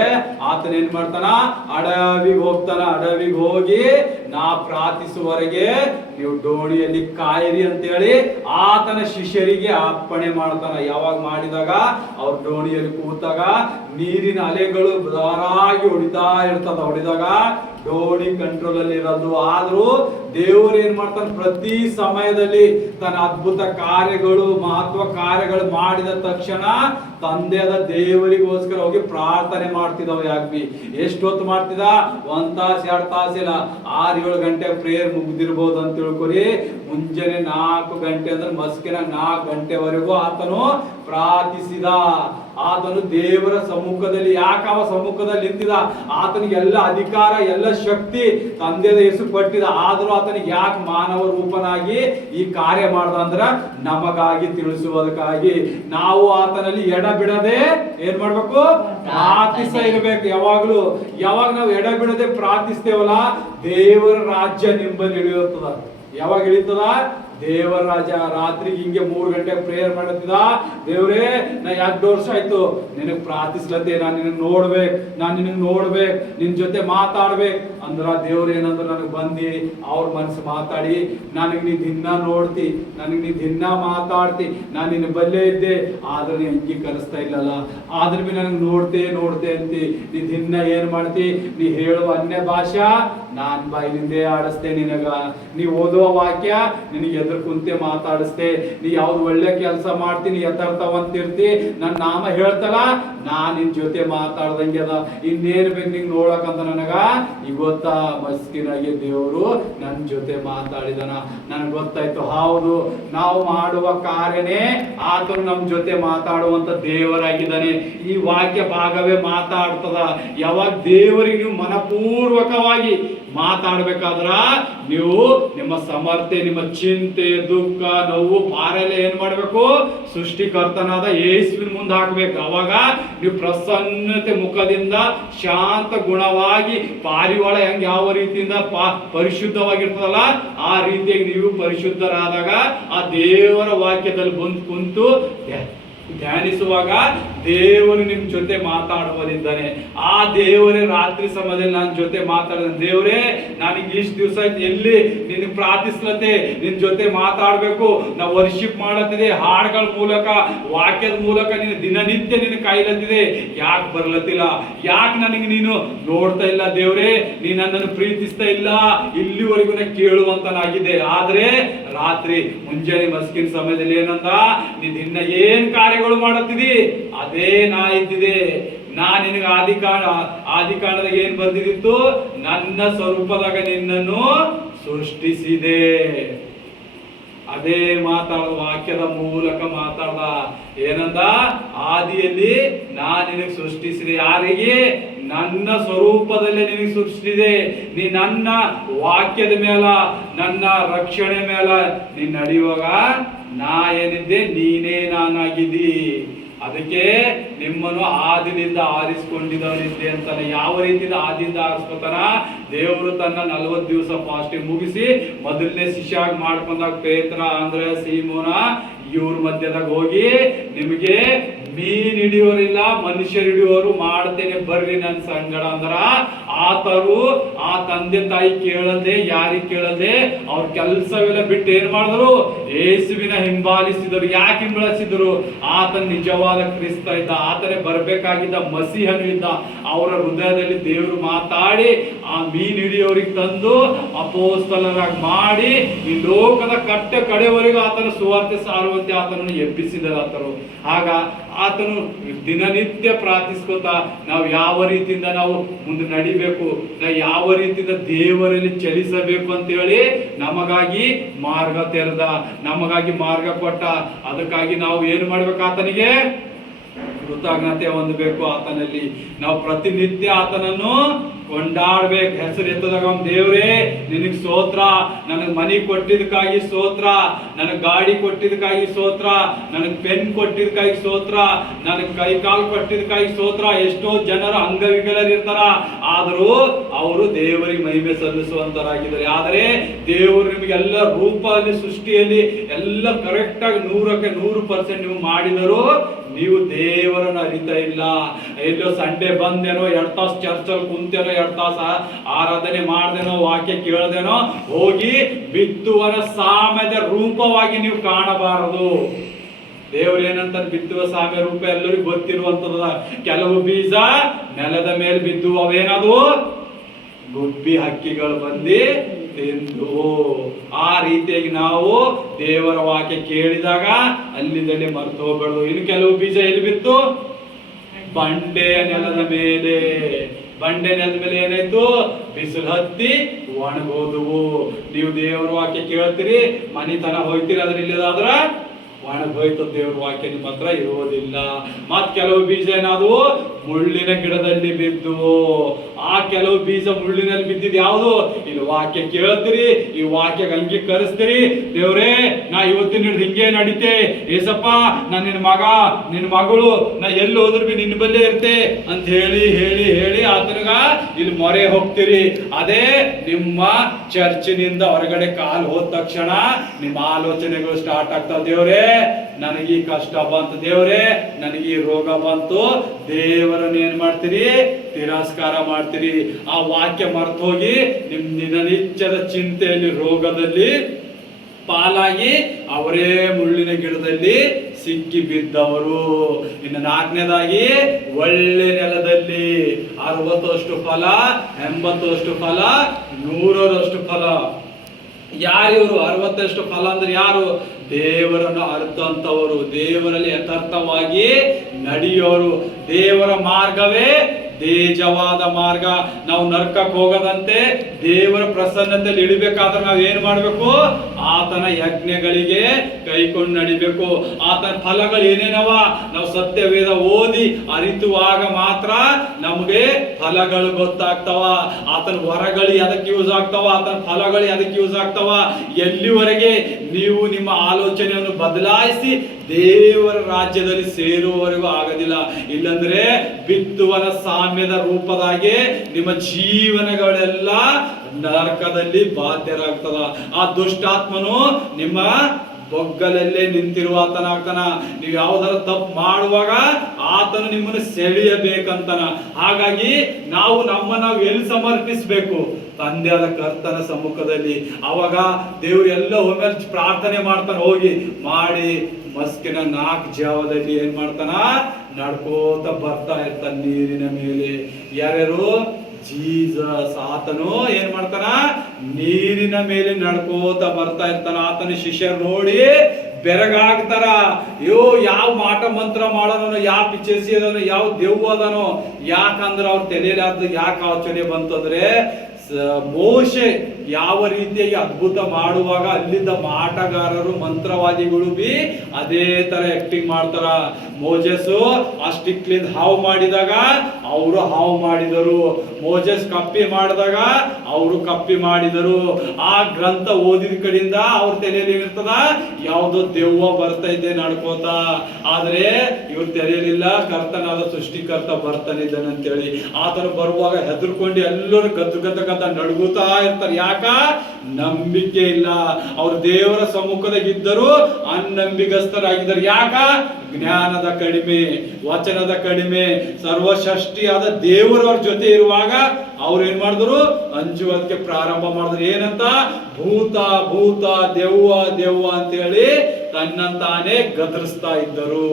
ಆತನ ಏನ್ ಮಾಡ್ತಾನ, ಅಡವಿಗೆ ಹೋಗ್ತಾನ. ಅಡವಿಗೆ ಹೋಗಿ ನಾ ಪ್ರಾರ್ಥಿಸುವವರೆಗೆ ನೀವು ಡೋಣಿಯಲ್ಲಿ ಕಾಯಿರಿ ಅಂತೇಳಿ ಆತನ ಶಿಷ್ಯರಿಗೆ ಅಪ್ಪಣೆ ಮಾಡ್ತಾನ. ಯಾವಾಗ ಮಾಡಿದಾಗ ಅವ್ರ ಡೋಣಿಯಲ್ಲಿ ಕೂತಾಗ ನೀರಿನ ಅಲೆಗಳು ಧಾರಾಗಿ ಹೊಡಿತಾ ಇರ್ತದ. ಹೊಡಿದಾಗ ಡೋಣಿ ಕಂಟ್ರೋಲ್ ಅಲ್ಲಿ ಇರೋದು. ಆದ್ರೂ ದೇವರು ಏನ್ ಮಾಡ್ತಾನೆ, ಪ್ರತಿ ಸಮಯದಲ್ಲಿ ತನ್ನ ಅದ್ಭುತ ಕಾರ್ಯಗಳು, ಮಹತ್ವ ಕಾರ್ಯಗಳು ಮಾಡಿದ ತಕ್ಷಣ ತಂದೆಯಾದ ದೇವರಿಗೋಸ್ಕರ ಹೋಗಿ ಪ್ರಾರ್ಥನೆ ಮಾಡ್ತಿದ್ದವ. ಯಾಕೆ ಎಷ್ಟು ಹೊತ್ತು ಮಾಡ್ತಿದ್ದ? 1 ತಾಸು 2 ತಾಸಿಲ್ಲ, 6-7 ಗಂಟೆ ಪ್ರೇಯರ್ ಮುಗ್ದಿರ್ಬೋದು ಅಂತ ತಿಳ್ಕೊರಿ. ಮುಂಜಾನೆ 4 ಗಂಟೆ ಅಂದ್ರೆ ಮಸ್ಕಿನ 4 ಗಂಟೆವರೆಗೂ ಆತನು ಪ್ರಾರ್ಥಿಸಿದ. ಆತನು ದೇವರ ಸಮ್ಮುಖದಲ್ಲಿ, ಯಾಕೆ ಅವ ಸಮ್ಮುಖದಲ್ಲಿ ನಿಂತಿದ? ಆತನಿಗೆ ಎಲ್ಲ ಅಧಿಕಾರ, ಎಲ್ಲ ಶಕ್ತಿ ತಂದೆಯ ಹೆಸರು ಪಟ್ಟಿದ. ಆದ್ರೂ ಆತನಿಗೆ ಯಾಕೆ ಮಾನವ ರೂಪನಾಗಿ ಈ ಕಾರ್ಯ ಮಾಡ್ದ ಅಂದ್ರ ನಮಗಾಗಿ ತಿಳಿಸುವುದಕ್ಕಾಗಿ. ನಾವು ಆತನಲ್ಲಿ ಎಡ ಬಿಡದೆ ಏನ್ ಮಾಡ್ಬೇಕು? ಪ್ರಾರ್ಥಿಸ್ತಾ ಇರಬೇಕು ಯಾವಾಗ್ಲೂ. ಯಾವಾಗ ನಾವು ಎಡ ಬಿಡದೆ ಪ್ರಾರ್ಥಿಸ್ತೇವಲ್ಲ, ದೇವರ ರಾಜ್ಯ ನಿಂಬಲ್ಲಿ ಇಳಿಯುತ್ತದ. ಯಾವಾಗ ಇಳಿತದ? ದೇವರ ರಾಜ. ರಾತ್ರಿಗೆ ಹಿಂಗೆ 3 ಗಂಟೆ ಪ್ರೇಯರ್ ಮಾಡುತ್ತಿದ್ದ. ದೇವ್ರೇ, ನಾ 2 ವರ್ಷ ಆಯ್ತು ನಿನಗ್ ಪ್ರಾರ್ಥಿಸ್ಲತ್ತೆ, ನಾನು ನಿನಗ್ ನೋಡ್ಬೇಕು, ನಿನ್ ಜೊತೆ ಮಾತಾಡ್ಬೇಕು ಅಂದ್ರ ದೇವ್ರ ಏನಂದ್ರ, ನನಗ್ ಬಂದಿ ಅವ್ರ ಮನಸ್ಸು ಮಾತಾಡಿ, ನನಗ್ ನೀ ದಿನ ನೋಡ್ತಿ, ನನಗ್ ನೀ ದಿನ ಮಾತಾಡ್ತಿ, ನಾನು ನಿನ್ನ ಬಲ್ಲೇ ಇದ್ದೆ, ಆದ್ರೆ ನೀ ಅಂಕಿ ಕಲಿಸ್ತಾ ಇಲ್ಲಲ್ಲ, ಆದ್ರೆ ಬಿ ನನಗ್ ನೋಡ್ತೆ ಅಂತಿ. ನೀ ದಿನ ಏನ್ ಮಾಡ್ತಿ? ನೀ ಹೇಳುವ ಅನ್ಯ ಭಾಷಾ ನಾನ್ ಬಾಯಿಲಿಂದೇ ಆಡಿಸ್ತೆ ನಿನಗ. ನೀ ಓದುವ ವಾಕ್ಯ ನಿನಗೆ ಎದುರು ಕುಂತೆ ಮಾತಾಡಿಸ್ತೆ. ನೀ ಯಾವ್ದು ಒಳ್ಳೆ ಕೆಲಸ ಮಾಡ್ತೀನಿ, ಯಥಾರ್ಥವಂತಿರ್ತಿ, ನನ್ನ ನಾಮ ಹೇಳ್ತಲ್ಲ, ನಾನ್ ನಿನ್ ಜೊತೆ ಮಾತಾಡ್ದಂಗೆ ಅದ. ಇನ್ನೇನ್ ಬೇಕು ನಿಂಗೆ ನೋಡಕಂತ ನನಗ ಇವತ್ತ ಮಸ್ಕಿನಾಗಿ ದೇವರು ನನ್ನ ಜೊತೆ ಮಾತಾಡಿದನ. ನನಗೆ ಗೊತ್ತಾಯ್ತು, ಹೌದು, ನಾವು ಮಾಡುವ ಕಾರ್ಯನೇ ಆತನು ನಮ್ ಜೊತೆ ಮಾತಾಡುವಂತ ದೇವರಾಗಿದ್ದಾನೆ. ಈ ವಾಕ್ಯ ಭಾಗವೇ ಮಾತಾಡ್ತದ. ಯಾವಾಗ ದೇವರಿಗೆ ನೀವು ಮನಪೂರ್ವಕವಾಗಿ ಮಾತಾಡ್ಬೇಕಾದ್ರ, ನೀವು ನಿಮ್ಮ ಸಮರ್ಥೆ, ನಿಮ್ಮ ಚಿಂತೆ, ದುಃಖ, ನೋವು, ಭಾರ ಏನ್ ಮಾಡ್ಬೇಕು? ಸೃಷ್ಟಿಕರ್ತನಾದ ಯೇಸುವಿನ ಮುಂದೆ ಹಾಕ್ಬೇಕು. ಅವಾಗ ನೀವು ಪ್ರಸನ್ನತೆ ಮುಖದಿಂದ ಶಾಂತ ಗುಣವಾಗಿ, ಪಾರಿವಾಳ ಹೆಂಗ್ ಯಾವ ರೀತಿಯಿಂದ ಪರಿಶುದ್ಧವಾಗಿರ್ತದಲ್ಲ, ಆ ರೀತಿಯಾಗಿ ನೀವು ಪರಿಶುದ್ಧರಾದಾಗ ಆ ದೇವರ ವಾಕ್ಯದಲ್ಲಿ ಬಂದು ಕುಂತು ಧ್ಯಾನಿಸುವಾಗ ದೇವರು ನಿಮ್ ಜೊತೆ ಮಾತಾಡುವರಿದ್ದಾನೆ. ಆ ದೇವರೇ ರಾತ್ರಿ ಸಮಯದಲ್ಲಿ ನನ್ನ ಜೊತೆ ಮಾತಾಡಿದ. ದೇವರೇ, ನನಗೆ ಇಷ್ಟು ದಿವಸ ಆಯ್ತು ಎಲ್ಲಿ ನಿನ್ ಪ್ರಾರ್ಥಿಸ್ಲತ್ತೆ, ನಿನ್ ಜೊತೆ ಮಾತಾಡ್ಬೇಕು, ನಾ ವರ್ಷಿಪ್ ಮಾಡತ್ತಿದೆ, ಹಾಡುಗಳ ಮೂಲಕ, ವಾಕ್ಯದ ಮೂಲಕ ನೀನು ದಿನನಿತ್ಯ ನಿನ್ನ ಕಾಯ್ಲತ್ತಿದೆ, ಯಾಕೆ ಬರ್ಲತ್ತಿಲ್ಲ? ಯಾಕೆ ನನಗೆ ನೀನು ನೋಡ್ತಾ ಇಲ್ಲ? ದೇವರೇ, ನೀ ನನ್ನನ್ನು ಪ್ರೀತಿಸ್ತಾ ಇಲ್ಲ, ಇಲ್ಲಿವರೆಗೂ ನಾ ಕೇಳುವಂತನಾಗಿದೆ. ಆದ್ರೆ ರಾತ್ರಿ ಮುಂಜಾನೆ ಮಸ್ಕಿನ ಸಮಯದಲ್ಲಿ ಏನಂದ, ನೀ ದಿನ ಏನ್ ಕಾರ್ಯಗಳು ಮಾಡತ್ತಿದಿ ಅದೇ ನಾ ಇದ್ದಿದೆ. ನಾ ನಿನಗೆ ಆದಿಕಾಂಡದಾಗ ಏನ್ ಬರ್ದಿತ್ತು? ನನ್ನ ಸ್ವರೂಪದಾಗ ನಿನ್ನನ್ನು ಸೃಷ್ಟಿಸಿದೆ. ಅದೇ ಮಾತಾಡ, ವಾಕ್ಯದ ಮೂಲಕ ಮಾತಾಡ್ದ. ಏನಂದ? ಆದಿಯಲ್ಲಿ ನಾ ನಿನಗೆ ಸೃಷ್ಟಿಸಿದೆ. ಯಾರಿಗೆ? ನನ್ನ ಸ್ವರೂಪದಲ್ಲೇ ನಿನಗೆ ಸೃಷ್ಟಿಸಿದೆ. ನೀ ನನ್ನ ವಾಕ್ಯದ ಮೇಲ, ನನ್ನ ರಕ್ಷಣೆ ಮೇಲ ನೀನ್ ನಡೆಯುವಾಗ ನಾ ಏನಿದ್ದೆ, ನೀನೇ ನಾನಾಗಿದ್ದಿ. ಅದಕ್ಕೆ ನಿಮ್ಮನ್ನು ಆದಿನಿಂದ ಆರಿಸಿಕೊಂಡಿದ್ದವರಿದ್ದೆ ಅಂತಾನೆ. ಯಾವ ರೀತಿಯಿಂದ ಆದಿಯಿಂದ ಆರಿಸ್ಕೊತಾನ? ದೇವರು ತನ್ನ 40 ದಿವಸ ಫಾಸ್ಟಿಂಗ್ ಮುಗಿಸಿ ಮೊದಲನೇ ಶಿಷ್ಯಾಗಿ ಮಾಡ್ಕೊಂಡಾಗ ಪೇತ್ರ, ಅಂದ್ರೆ ಸೀಮೋನ ಇವ್ರ ಮಧ್ಯದಾಗ ಹೋಗಿ, ನಿಮಗೆ ಮೀನ್ ಹಿಡಿಯೋರಿಲ್ಲ ಮನುಷ್ಯರು ಹಿಡಿಯೋರು ಮಾಡ್ತೇನೆ ಬರ್ರಿ ನನ್ನ ಸಂಗಡ ಅಂದ್ರ, ಆತರು ಆ ತಂದೆ ತಾಯಿ ಕೇಳದೆ, ಯಾರಿಗೆ ಕೇಳದೆ ಅವ್ರ ಕೆಲಸವೆಲ್ಲ ಬಿಟ್ಟು ಏನ್ ಮಾಡಿದ್ರು? ಯೇಸುವಿನ ಹಿಂಬಾಲಿಸಿದರು. ಯಾಕೆ ಹಿಂಬಾಲಿಸಿದ್ರು? ಆತನ ನಿಜವಾದ ಕ್ರಿಸ್ತ ಇದ್ದ, ಆತನೇ ಬರ್ಬೇಕಾಗಿದ್ದ ಮಸೀಹನು ಇದ್ದ. ಅವರ ಹೃದಯದಲ್ಲಿ ದೇವರು ಮಾತಾಡಿ ಆ ಮೀನ್ ಹಿಡಿಯೋರಿಗೆ ತಂದು ಅಪೋಸ್ತಲರಾಗಿ ಮಾಡಿ ಈ ಲೋಕದ ಕಡೆವರೆಗೂ ಆತನ ಸುವಾರ್ತೆ ಸಾರುವಂತೆ ಆತನನ್ನು ಎಬ್ಬಿಸಿದ ಆತರು. ಆಗ ಆತನು ದಿನನಿತ್ಯ ಪ್ರಾರ್ಥಿಸ್ಕೊತಾ ನಾವು ಯಾವ ರೀತಿಯಿಂದ ನಾವು ಮುಂದೆ ನಡಿಬೇಕು, ನಾವು ಯಾವ ರೀತಿಯಿಂದ ದೇವರಲ್ಲಿ ಚಲಿಸಬೇಕು ಅಂತ ಹೇಳಿ ನಮಗಾಗಿ ಮಾರ್ಗ ತೆರೆದ, ನಮಗಾಗಿ ಮಾರ್ಗ ಕೊಟ್ಟ. ಅದಕ್ಕಾಗಿ ನಾವು ಏನು ಮಾಡ್ಬೇಕು? ಆತನಿಗೆ ಕೃತಜ್ಞತೆ ಹೊಂದಬೇಕು. ಆತನಲ್ಲಿ ನಾವು ಪ್ರತಿನಿತ್ಯ ಆತನನ್ನು ಕೊಂಡಾಡ್ಬೇಕು. ಹೆಸರು ಎತ್ತದಾಗ ದೇವ್ರೇ ನಿನಗೆ ಸ್ತೋತ್ರ, ನನಗೆ ಮನಿ ಕೊಟ್ಟಿದ್ದಕ್ಕಾಗಿ ಸ್ತೋತ್ರ, ನನಗೆ ಗಾಡಿ ಕೊಟ್ಟಿದ್ದಕ್ಕಾಗಿ ಸ್ತೋತ್ರ, ನನಗೆ ಪೆನ್ ಕೊಟ್ಟಿದ್ದಕ್ಕಾಗಿ ಸ್ತೋತ್ರ, ನನಗೆ ಕೈ ಕಾಲು ಕೊಟ್ಟಿದ್ದಕ್ಕಾಗಿ ಸ್ತೋತ್ರ. ಎಷ್ಟೋ ಜನರು ಅಂಗವಿಕಲರಿರ್ತಾರ, ಆದರೂ ಅವರು ದೇವರಿಗೆ ಮಹಿಮೆ ಸಲ್ಲಿಸುವಂತರಾಗಿದ್ದಾರೆ. ಆದರೆ ದೇವರು ನಿಮಗೆಲ್ಲ ರೂಪದಲ್ಲಿ ಸೃಷ್ಟಿಯಲ್ಲಿ ಎಲ್ಲ ಕರೆಕ್ಟ್ ಆಗಿ 100ಕ್ಕೆ 100% ನೀವು ಮಾಡಿದರು, ನೀವು ದೇವರನ್ನು ಅರಿತಾ ಇಲ್ಲ. ಎಲ್ಲೋ ಸಂಡೇ ಬಂದೇನೋ 2 ತಾಸು ಚರ್ಚಲ್ಲಿ ಕುಂತೇನೋ 2 ತಾಸು ಆರಾಧನೆ ಮಾಡ್ದೇನೋ ವಾಕ್ಯ ಕೇಳ್ದೇನೋ ಹೋಗಿ ಬಿತ್ತುವನ ಸಾಮ್ಯದ ರೂಪವಾಗಿ ನೀವು ಕಾಣಬಾರದು. ದೇವ್ರು ಏನಂತ ಬಿತ್ತುವ ಸಾಮ್ಯ ರೂಪ ಎಲ್ಲರಿಗೂ ಗೊತ್ತಿರುವಂತದ. ಕೆಲವು ಬೀಜ ನೆಲದ ಮೇಲೆ ಬಿದ್ದು ಅವೇನದು ಗುಬ್ಬಿ ಹಕ್ಕಿಗಳು ಬಂದು ತಿಂದು. ಆ ರೀತಿಯಾಗಿ ನಾವು ದೇವರ ವಾಕ್ಯ ಕೇಳಿದಾಗ ಅಲ್ಲಿಂದಲೇ ಮರೆತು ಹೋಗ್ಬಾರ್ದು. ಇನ್ನು ಕೆಲವು ಬೀಜ ಎಲ್ಲಿ ಬಿತ್ತು? ಬಂಡೆ ನೆಲದ ಮೇಲೆ. ಬಂಡೆ ನೆಲದ ಮೇಲೆ ಏನಾಯ್ತು? ಬಿಸಿಲು ಹತ್ತಿ ಒಣಗೋದುವು. ನೀವು ದೇವರ ವಾಕ್ಯ ಕೇಳ್ತೀರಿ, ಮನಿತನ ಹೋಗ್ತೀರಿ, ಅದ್ರ ಇಲ್ಲದಾದ್ರ ಒಣಗೋಯ್ತು. ದೇವ್ರ ವಾಕ್ಯ ನಿಮ್ಮ ಹತ್ರ ಇರೋದಿಲ್ಲ. ಮತ್ ಕೆಲವು ಬೀಜ ಏನಾದವು? ಮುಳ್ಳಿನ ಗಿಡದಲ್ಲಿ ಬಿದ್ದು. ಆ ಕೆಲವು ಬೀಜ ಮುಳ್ಳಿನಲ್ಲಿ ಬಿದ್ದಿದ್ ಯಾವುದು? ಇಲ್ಲಿ ವಾಕ್ಯ ಕೇಳ್ತೀರಿ, ಈ ವಾಕ್ಯ ಅಂಗೀಕರಿಸ್ತೀರಿ. ದೇವ್ರೇ ನಾ ಇವತ್ತಿನ ಹಿಂಗೆ ನಡೀತೆ, ಏಸಪ್ಪ ನಾ ನಿನ್ನ ಮಗ ನಿನ್ನ ಮಗಳು, ನಾ ಎಲ್ಲಿ ಹೋದ್ರು ಬಿ ನಿನ್ನ ಬಲ್ಲೇ ಇರ್ತೆ ಅಂತ ಹೇಳಿ ಹೇಳಿ ಹೇಳಿ ಆತನಗ ಇಲ್ಲಿ ಮೊರೆ ಹೋಗ್ತೀರಿ. ಅದೇ ನಿಮ್ಮ ಚರ್ಚಿನಿಂದ ಹೊರಗಡೆ ಕಾಲು ಹೋದ ತಕ್ಷಣ ನಿಮ್ಮ ಆಲೋಚನೆಗಳು ಸ್ಟಾರ್ಟ್ ಆಗ್ತಾವ. ದೇವ್ರೇ ನನಗೆ ಈ ಕಷ್ಟ ಬಂತು, ದೇವ್ರೇ ನನಗೆ ಈ ರೋಗ ಬಂತು. ದೇವರನ್ನ ಏನ್ ಮಾಡ್ತೀರಿ? ತಿರಸ್ಕಾರ ಮಾಡ್ತೀರಿ. ಆ ವಾಕ್ಯ ಮರ್ತು ಹೋಗಿ ನಿಮ್ ದಿನನಿತ್ಯದ ಚಿಂತೆಯಲ್ಲಿ ರೋಗದಲ್ಲಿ ಪಾಲಾಗಿ ಅವರೇ ಮುಳ್ಳಿನ ಗಿಡದಲ್ಲಿ ಸಿಕ್ಕಿ ಬಿದ್ದವರು. ಇನ್ನು 4ನೇದಾಗಿ ಒಳ್ಳೆ ನೆಲದಲ್ಲಿ 60ರಷ್ಟು ಫಲ, 80ರಷ್ಟು ಫಲ, 100ರಷ್ಟು ಫಲ. ಯಾರಿವರು 60ರಷ್ಟು ಫಲ ಅಂದ್ರೆ ಯಾರು? ದೇವರನ್ನು ಅರ್ಥಂತವರು, ದೇವರಲ್ಲಿ ಯಥಾರ್ಥವಾಗಿ ನಡೆಯೋರು. ದೇವರ ಮಾರ್ಗವೇ ತೇಜವಾದ ಮಾರ್ಗ. ನಾವು ನರಕಕ್ಕೆ ಹೋಗದಂತೆ ದೇವರ ಪ್ರಸನ್ನತೆಯಲ್ಲಿ ಇಳಿಬೇಕಾದ್ರೆ ನಾವು ಏನು ಮಾಡಬೇಕು? ಆತನ ಯಜ್ಞಗಳಿಗೆ ಕೈಕೊಂಡು ನಡಿಬೇಕು. ಆತನ ಫಲಗಳು ಏನೇನವ ನಾವು ಸತ್ಯವೇದ ಓದಿ ಅರಿತುವಾಗ ಮಾತ್ರ ನಮಗೆ ಫಲಗಳು ಗೊತ್ತಾಗ್ತವ. ಆತನ ವರಗಳು ಅದಕ್ಕೆ ಯೂಸ್ ಆಗ್ತಾವ, ಆತನ ಫಲಗಳು ಅದಕ್ಕೆ ಯೂಸ್ ಆಗ್ತಾವ. ಎಲ್ಲಿವರೆಗೆ ನೀವು ನಿಮ್ಮ ಆಲೋಚನೆಯನ್ನು ಬದಲಾಯಿಸಿ ದೇವರ ರಾಜ್ಯದಲ್ಲಿ ಸೇರುವವರೆಗೂ ಆಗೋದಿಲ್ಲ. ಇಲ್ಲಂದ್ರೆ ಬಿತ್ತುವನ ಸಾಮ್ಯದ ರೂಪದಾಗೆ ನಿಮ್ಮ ಜೀವನಗಳೆಲ್ಲ ನರಕದಲ್ಲಿ ಬಾಧ್ಯರಾಗ್ತದ. ಆ ದುಷ್ಟಾತ್ಮನು ನಿಮ್ಮ ಬೊಗ್ಗಲಲ್ಲೇ ನಿಂತಿರುವ ಆತನಾಗ್ತಾನ. ನೀವು ಯಾವ್ದಾರ ತಪ್ಪು ಮಾಡುವಾಗ ಆತನು ನಿಮ್ಮನ್ನು ಸೆಳೆಯಬೇಕಂತನ. ಹಾಗಾಗಿ ನಾವು ನಮ್ಮನ್ನ ಎಲ್ಲಿ ಸಮರ್ಪಿಸಬೇಕು? ತಂದೆಯಾದ ಕರ್ತನ ಸಮ್ಮುಖದಲ್ಲಿ. ಅವಾಗ ದೇವ್ರು ಎಲ್ಲ ಒಮ್ಮೆ ಪ್ರಾರ್ಥನೆ ಮಾಡ್ತಾನೆ, ಹೋಗಿ ಮಾಡಿ ಮಸ್ಕಿನ 4 ಜಾವದಲ್ಲಿ ಏನ್ ಮಾಡ್ತಾನ? ನಡ್ಕೋತ ಬರ್ತಾ ಇರ್ತಾನ ನೀರಿನ ಮೇಲೆ. ಯಾರ್ಯಾರು? ಜೀಸಸ್. ಆತನು ಏನ್ ಮಾಡ್ತಾನ? ನೀರಿನ ಮೇಲೆ ನಡ್ಕೋತ ಬರ್ತಾ ಇರ್ತಾನ. ಆತನ ಶಿಷ್ಯರು ನೋಡಿ ಬೆರಗಾಗ್ತಾರ. ಅಯ್ಯೋ ಯಾವ ಮಾಟ ಮಂತ್ರ ಮಾಡೋನೋ, ಯಾವ ಪಿಚೇಸಿ ಅದನೋ, ಯಾವ ದೆವ್ವ ಅದನೋ. ಯಾಕಂದ್ರೆ ಅವ್ರ ತಲೆಯಲ್ಲಿ ಯಾಕೆ ಆಲೋಚನೆ ಬಂತಂದ್ರೆ ಮೋಶೆ ಯಾವ ರೀತಿಯಾಗಿ ಅದ್ಭುತ ಮಾಡುವಾಗ ಅಲ್ಲಿದ್ದ ಆಟಗಾರರು ಮಂತ್ರವಾದಿಗಳು ಬಿ ಅದೇ ತರ ಆಕ್ಟಿಂಗ್ ಮಾಡ್ತಾರ. ಮೋಜೆಸ್ ಆ ಸ್ಟಿಕ್ಲಿಂದ ಹಾವು ಮಾಡಿದಾಗ ಅವರು ಹಾವು ಮಾಡಿದರು, ಮೋಜೆಸ್ ಕಪ್ಪಿ ಮಾಡಿದಾಗ ಅವರು ಕಪ್ಪಿ ಮಾಡಿದರು. ಆ ಗ್ರಂಥ ಓದಿದ ಕಡೆಯಿಂದ ಅವ್ರ ತಲೆಯಲ್ಲಿ ಇರ್ತದ ಯಾವುದೋ ದೆವ್ವ ಬರ್ತಾ ಇದ್ದೆ ನಡ್ಕೋತ, ಆದ್ರೆ ಇವ್ರ ತಲೆಯಲ್ಲಿಲ್ಲ ಕರ್ತನಾದ ಸೃಷ್ಟಿಕರ್ತ ಬರ್ತಾನಿದ್ದಾನೆ ಅಂತೇಳಿ. ಆತರ ಬರುವಾಗ ಹೆದರ್ಕೊಂಡು ಎಲ್ಲರೂ ಗದ್ದ ನಡುಗುತ್ತಾ ಇರ್ತಾರೆ. ಯಾಕ? ನಂಬಿಕೆ ಇಲ್ಲ. ಅವ್ರು ದೇವರ ಸಮ್ಮುಖದಾಗ ಇದ್ದರು ಅನಂಬಿಗಸ್ತರಾಗಿದ್ದಾರೆ. ಯಾಕ? ಜ್ಞಾನದ ಕಡಿಮೆ, ವಚನದ ಕಡಿಮೆ, ಸರ್ವಸೃಷ್ಟಿಯಾದ ದೇವರವ್ರ ಜೊತೆ ಇರುವಾಗ ಅವ್ರು ಏನ್ ಮಾಡಿದ್ರು? ಅಂಜುವುದಕ್ಕೆ ಪ್ರಾರಂಭ ಮಾಡಿದ್ರು. ಏನಂತ? ಭೂತ ಭೂತ, ದೆವ್ವ ದೆವ್ವ ಅಂತೇಳಿ ತನ್ನಂತಾನೇ ಗದರಿಸ್ತಾ ಇದ್ದರು.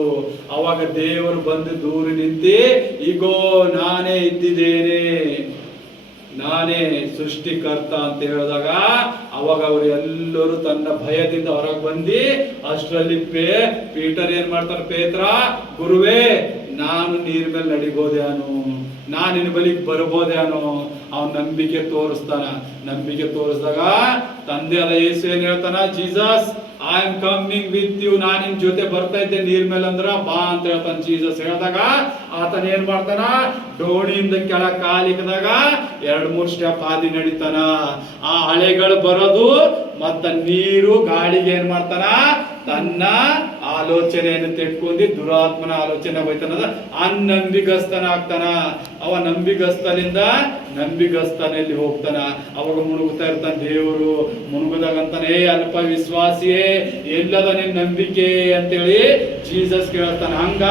ಅವಾಗ ದೇವರು ಬಂದು ದೂರ ನಿಂತಿ, ಈಗೋ ನಾನೇ ಇದ್ದಿದ್ದೇನೆ, ನಾನೇ ಸೃಷ್ಟಿಕರ್ತ ಅಂತ ಹೇಳಿದಾಗ ಅವಾಗ ಅವರು ಎಲ್ಲರೂ ತನ್ನ ಭಯದಿಂದ ಹೊರಗೆ ಬಂದು, ಅಷ್ಟರಲ್ಲಿ ಪೀಟರ್ ಏನ್ ಮಾಡ್ತಾನೆ? ಪೇತ್ರ, ಗುರುವೇ ನಾನು ನೀರ್ ಮೇಲೆ ನಡಿಬೋದೇನು, ನಾನು ನಿನ್ನ ಬಳಿಗೆ ಬರ್ಬೋದೇನೋ? ಅವನ್ ನಂಬಿಕೆ ತೋರಿಸ್ತಾನ. ನಂಬಿಕೆ ತೋರಿಸಿದಾಗ ತಂದೆ ಆದ ಯೇಸು ಏನ್ ಹೇಳ್ತಾನ? Jesus, I am coming with you, ನಾನು ನಿಮ್ ಜೊತೆ ಬರ್ತಾ ಇದ್ದೆ ನೀರ್ ಮೇಲೆ ಅಂದ್ರ ಬಾ ಅಂತ ಹೇಳ್ತಾನ. ಜೀಸಸ್ ಹೇಳಿದಾಗ ಆತನ ಏನ್ ಮಾಡ್ತಾನ? ಡೋಣಿಯಿಂದ ಕೆಳಗ್ ಕಾಲಿಕ್ಕಿದಾಗ 2-3 ಸ್ಟೆಪ್ ಹಾದಿ ನಡಿತಾನ. ಆ ಅಲೆಗಳು ಬರೋದು ಮತ್ತ ನೀರು ಗಾಳಿಗೆ ಏನ್ ಮಾಡ್ತಾನ? ತನ್ನ ಆಲೋಚನೆಯನ್ನು ತೆಟ್ಕೊಂಡು ದುರಾತ್ಮನ ಆಲೋಚನೆ ಹೋಯ್ತಾನದ ಅನಂಬಿಗಸ್ತನ ಆಗ್ತಾನ. ಅವ ನಂಬಿಗಸ್ತನಿಂದ ನಂಬಿಗಸ್ತನಲ್ಲಿ ಹೋಗ್ತಾನ. ಅವಾಗ ಮುಳುಗುತ್ತಾ ಇರ್ತಾನ. ದೇವರು ಮುಳುಗುದಾಗಂತಾನೆ, ಅಲ್ಪ ವಿಶ್ವಾಸಿಯೇ ಎಲ್ಲದ ನಿನ್ ನಂಬಿಕೆ ಅಂತೇಳಿ ಜೀಸಸ್ ಕೇಳ್ತಾನ. ಹಂಗ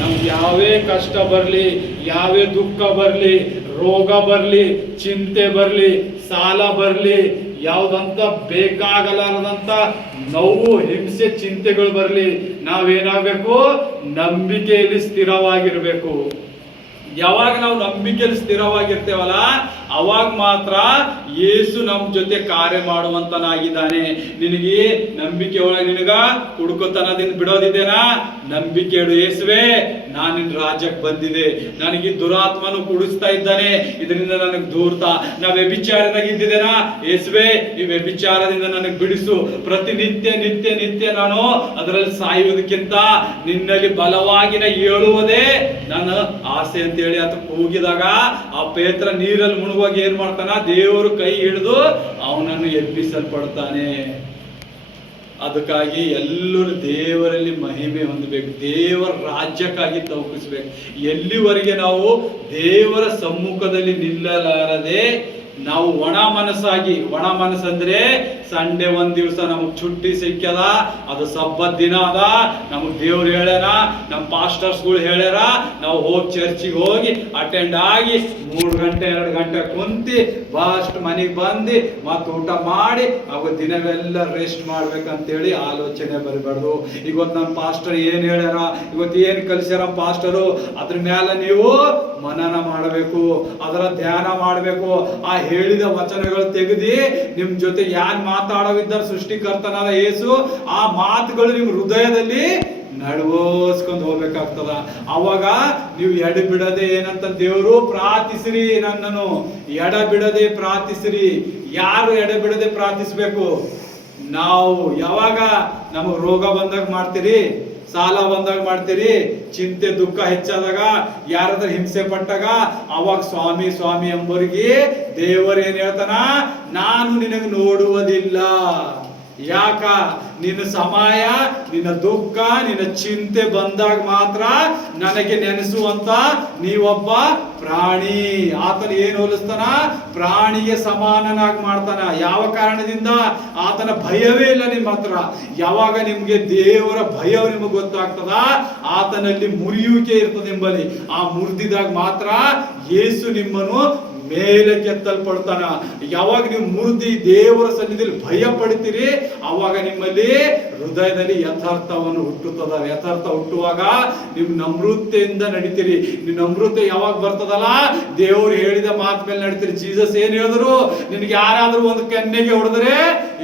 ನಮ್ಗೆ ಯಾವೇ ಕಷ್ಟ ಬರ್ಲಿ, ಯಾವೇ ದುಃಖ ಬರ್ಲಿ, ರೋಗ ಬರ್ಲಿ, ಚಿಂತೆ ಬರ್ಲಿ, ಸಾಲ ಬರ್ಲಿ, ಯಾವ್ದಂತ ಬೇಕಾಗಲಾರದಂತ ನೋವು, ಹಿಂಸೆ, ಚಿಂತೆಗಳು ಬರ್ಲಿ, ನಾವೇನಾಗಬೇಕು? ನಂಬಿಕೆಯಲ್ಲಿ ಸ್ಥಿರವಾಗಿರ್ಬೇಕು. ಯಾವಾಗ ನಾವು ನಂಬಿಕೆಯಲ್ಲಿ ಸ್ಥಿರವಾಗಿರ್ತೇವಲ್ಲ ಅವಾಗ ಮಾತ್ರ ಯೇಸು ನಮ್ಮ ಜೊತೆ ಕಾರ್ಯ ಮಾಡುವಂತನಾಗಿದ್ದಾನೆ. ನಿನಗೆ ನಂಬಿಕೆ ಒಳಗೆ ನಿನಗ ಹುಡುಕತನದಿಂದ ಬಿಡೋದಿದ್ದೇನಾ? ನಂಬಿಕೆ ಇಡು. ಯೇಸುವೆ, ನಾನು ನಿನ್ನ ರಾಜ್ಯಕ್ಕೆ ಬಂದಿದೆ, ನನಗೆ ದುರಾತ್ಮನು ಕುಡಿಸ್ತಾ ಇದ್ದಾನೆ, ಇದರಿಂದ ನನಗೆ ದೂರ್ತಾ. ನಾ ವ್ಯಭಿಚಾರದಾಗ ಇದ್ದಿದ್ದೇನಾ? ಯೇಸುವೆ, ಈ ವ್ಯಭಿಚಾರದಿಂದ ನನಗೆ ಬಿಡಿಸು. ಪ್ರತಿನಿತ್ಯ ನಿತ್ಯ ನಿತ್ಯ ನಾನು ಅದರಲ್ಲಿ ಸಾಯುವುದಕ್ಕಿಂತ ನಿನ್ನಲ್ಲಿ ಬಲವಾಗಿ ಏಳುವುದೇ ನನ್ನ ಆಸೆ ಅಂತೇಳಿ ಆತ ಕೂಗಿದಾಗ ಆ ಪೇತ್ರ ನೀರಲ್ಲಿ ಮುಳುಗುವಾಗ ಏನ್ ಮಾಡ್ತಾನ? ದೇವರು ಕೈ ಹಿಡಿದು ಅವನನ್ನು ಎಬ್ಬಿಸಲ್ಪಡ್ತಾನೆ. ಅದಕ್ಕಾಗಿ ಎಲ್ಲರೂ ದೇವರಲ್ಲಿ ಮಹಿಮೆ ಹೊಂದಬೇಕು, ದೇವರ ರಾಜ್ಯಕ್ಕಾಗಿ ತವಕಿಸ್ಬೇಕು. ಎಲ್ಲಿವರೆಗೆ ನಾವು ದೇವರ ಸಮ್ಮುಖದಲ್ಲಿ ನಿಲ್ಲಲಾರದೆ ನಾವು ಒಣ ಮನಸ್ಸಂದ್ರೆ ಸಂಡೇ ಒಂದ್ ದಿವಸ ನಮಗ್ छुट्टी ಸಿಕ್ಕ್ಯದ, ಅದು ಸಬ್ಬತ್ ದಿನ ಅದ, ನಮಗ್ ದೇವ್ರು ಹೇಳ್ಯಾರ, ನಮ್ಮ ಪಾಸ್ಟರ್ಸ್ಗಳು ಹೇಳ್ಯಾರ, ನಾವು ಹೋಗಿ ಚರ್ಚಿಗೆ ಹೋಗಿ ಅಟೆಂಡ್ ಆಗಿ 3 ಗಂಟೆ 2 ಗಂಟೆ ಕುಂತಿ ಫಾಸ್ಟ್ ಮನೆಗೆ ಬಂದು ಮತ್ತೆ ಊಟ ಮಾಡಿ ಅವಾಗ ದಿನವೆಲ್ಲ ರೆಸ್ಟ್ ಮಾಡ್ಬೇಕಂತೇಳಿ ಆಲೋಚನೆ ಬರಬಾರ್ದು. ಇವತ್ತು ನಮ್ಮ ಪಾಸ್ಟರ್ ಏನ್ ಹೇಳ್ಯಾರ, ಇವತ್ತು ಏನ್ ಕಲಿಸ್ಯಾರ ಪಾಸ್ಟರು, ಅದ್ರ ಮೇಲೆ ನೀವು ಮನನ ಮಾಡಬೇಕು, ಅದರ ಧ್ಯಾನ ಮಾಡಬೇಕು. ಆ ಹೇಳಿದ ವಚನಗಳು ತೆಗೆದಿ ನಿಮ್ ಜೊತೆ ಯಾನ್ ಮಾತಾಡೋವಿದ್ದಾರೆ ಸೃಷ್ಟಿಕರ್ತನಾದ ಯೇಸು, ಆ ಮಾತುಗಳು ನಿಮ್ ಹೃದಯದಲ್ಲಿ ನಡ್ವೋಸ್ಕೊಂಡು ಹೋಗ್ಬೇಕಾಗ್ತದ. ಅವಾಗ ನೀವು ಎಡಬಿಡದೆ ಏನಂತ ದೇವರು ಪ್ರಾರ್ಥಿಸಿರಿ, ನನ್ನನ್ನು ಎಡಬಿಡದೆ ಪ್ರಾರ್ಥಿಸಿರಿ. ಯಾರು ಎಡಬಿಡದೆ ಪ್ರಾರ್ಥಿಸ್ಬೇಕು? ನಾವು. ಯಾವಾಗ ನಮಗ್ ರೋಗ ಬಂದಾಗ ಮಾಡ್ತೀರಿ, ಸಾಲ ಬಂದಾಗ ಮಾಡ್ತೀರಿ, ಚಿಂತೆ ದುಃಖ ಹೆಚ್ಚಾದಾಗ, ಯಾರಾದ್ರೂ ಹಿಂಸೆ ಪಟ್ಟಾಗ ಅವಾಗ ಸ್ವಾಮಿ ಸ್ವಾಮಿ ಎಂಬರಿಗೆ ದೇವರು ಏನ್ ಹೇಳ್ತಾನ? ನಾನು ನಿನಗೆ ನೋಡುವುದಿಲ್ಲ. ಯಾಕ? ನಿನ್ನ ಸಮಯ, ನಿನ್ನ ದುಃಖ, ನಿನ್ನ ಚಿಂತೆ ಬಂದಾಗ ಮಾತ್ರ ನನಗೆ ನೆನೆಸುವಂತ ನೀವೊಬ್ಬ ಪ್ರಾಣಿ. ಆತನ ಏನ್ ಹೋಲಿಸ್ತಾನ? ಪ್ರಾಣಿಗೆ ಸಮಾನನಾಗಿ ಮಾಡ್ತಾನ. ಯಾವ ಕಾರಣದಿಂದ? ಆತನ ಭಯವೇ ಇಲ್ಲ ನಿಮ್ಮ ಹತ್ರ. ಯಾವಾಗ ನಿಮ್ಗೆ ದೇವರ ಭಯ ನಿಮಗೆ ಗೊತ್ತಾಗ್ತದ, ಆತನಲ್ಲಿ ಮುರಿಯುವಿಕೆ ಇರ್ತದೆ ಎಂಬಲ್ಲಿ. ಆ ಮುರಿದಿದಾಗ ಮಾತ್ರ ಯೇಸು ನಿಮ್ಮನ್ನು ಮೇಲೆ ಕೆತ್ತಲ್ಪಡ್ತಾನ. ಯಾವಾಗ ನೀವು ಮುರಿದಿ ದೇವರ ಸನ್ನಿಧಿಯಲ್ಲಿ ಭಯ ಪಡ್ತೀರಿ, ಅವಾಗ ನಿಮ್ಮಲ್ಲಿ ಹೃದಯದಲ್ಲಿ ಯಥಾರ್ಥವನ್ನು ಹುಟ್ಟುತ್ತದ. ಯಥಾರ್ಥ ಹುಟ್ಟುವಾಗ ನೀವು ನಮ್ರತೆಯಿಂದ ನಡಿತೀರಿ. ನೀವು ನಮ್ರತೆ ಯಾವಾಗ ಬರ್ತದಲ್ಲ, ದೇವರು ಹೇಳಿದ ಮಾತು ಮೇಲೆ ನಡಿತೀರಿ. ಜೀಸಸ್ ಏನ್ ಹೇಳಿದ್ರು? ನಿನ್ಗೆ ಯಾರಾದ್ರೂ ಒಂದು ಕೆನ್ನೆಗೆ ಹೊಡೆದ್ರೆ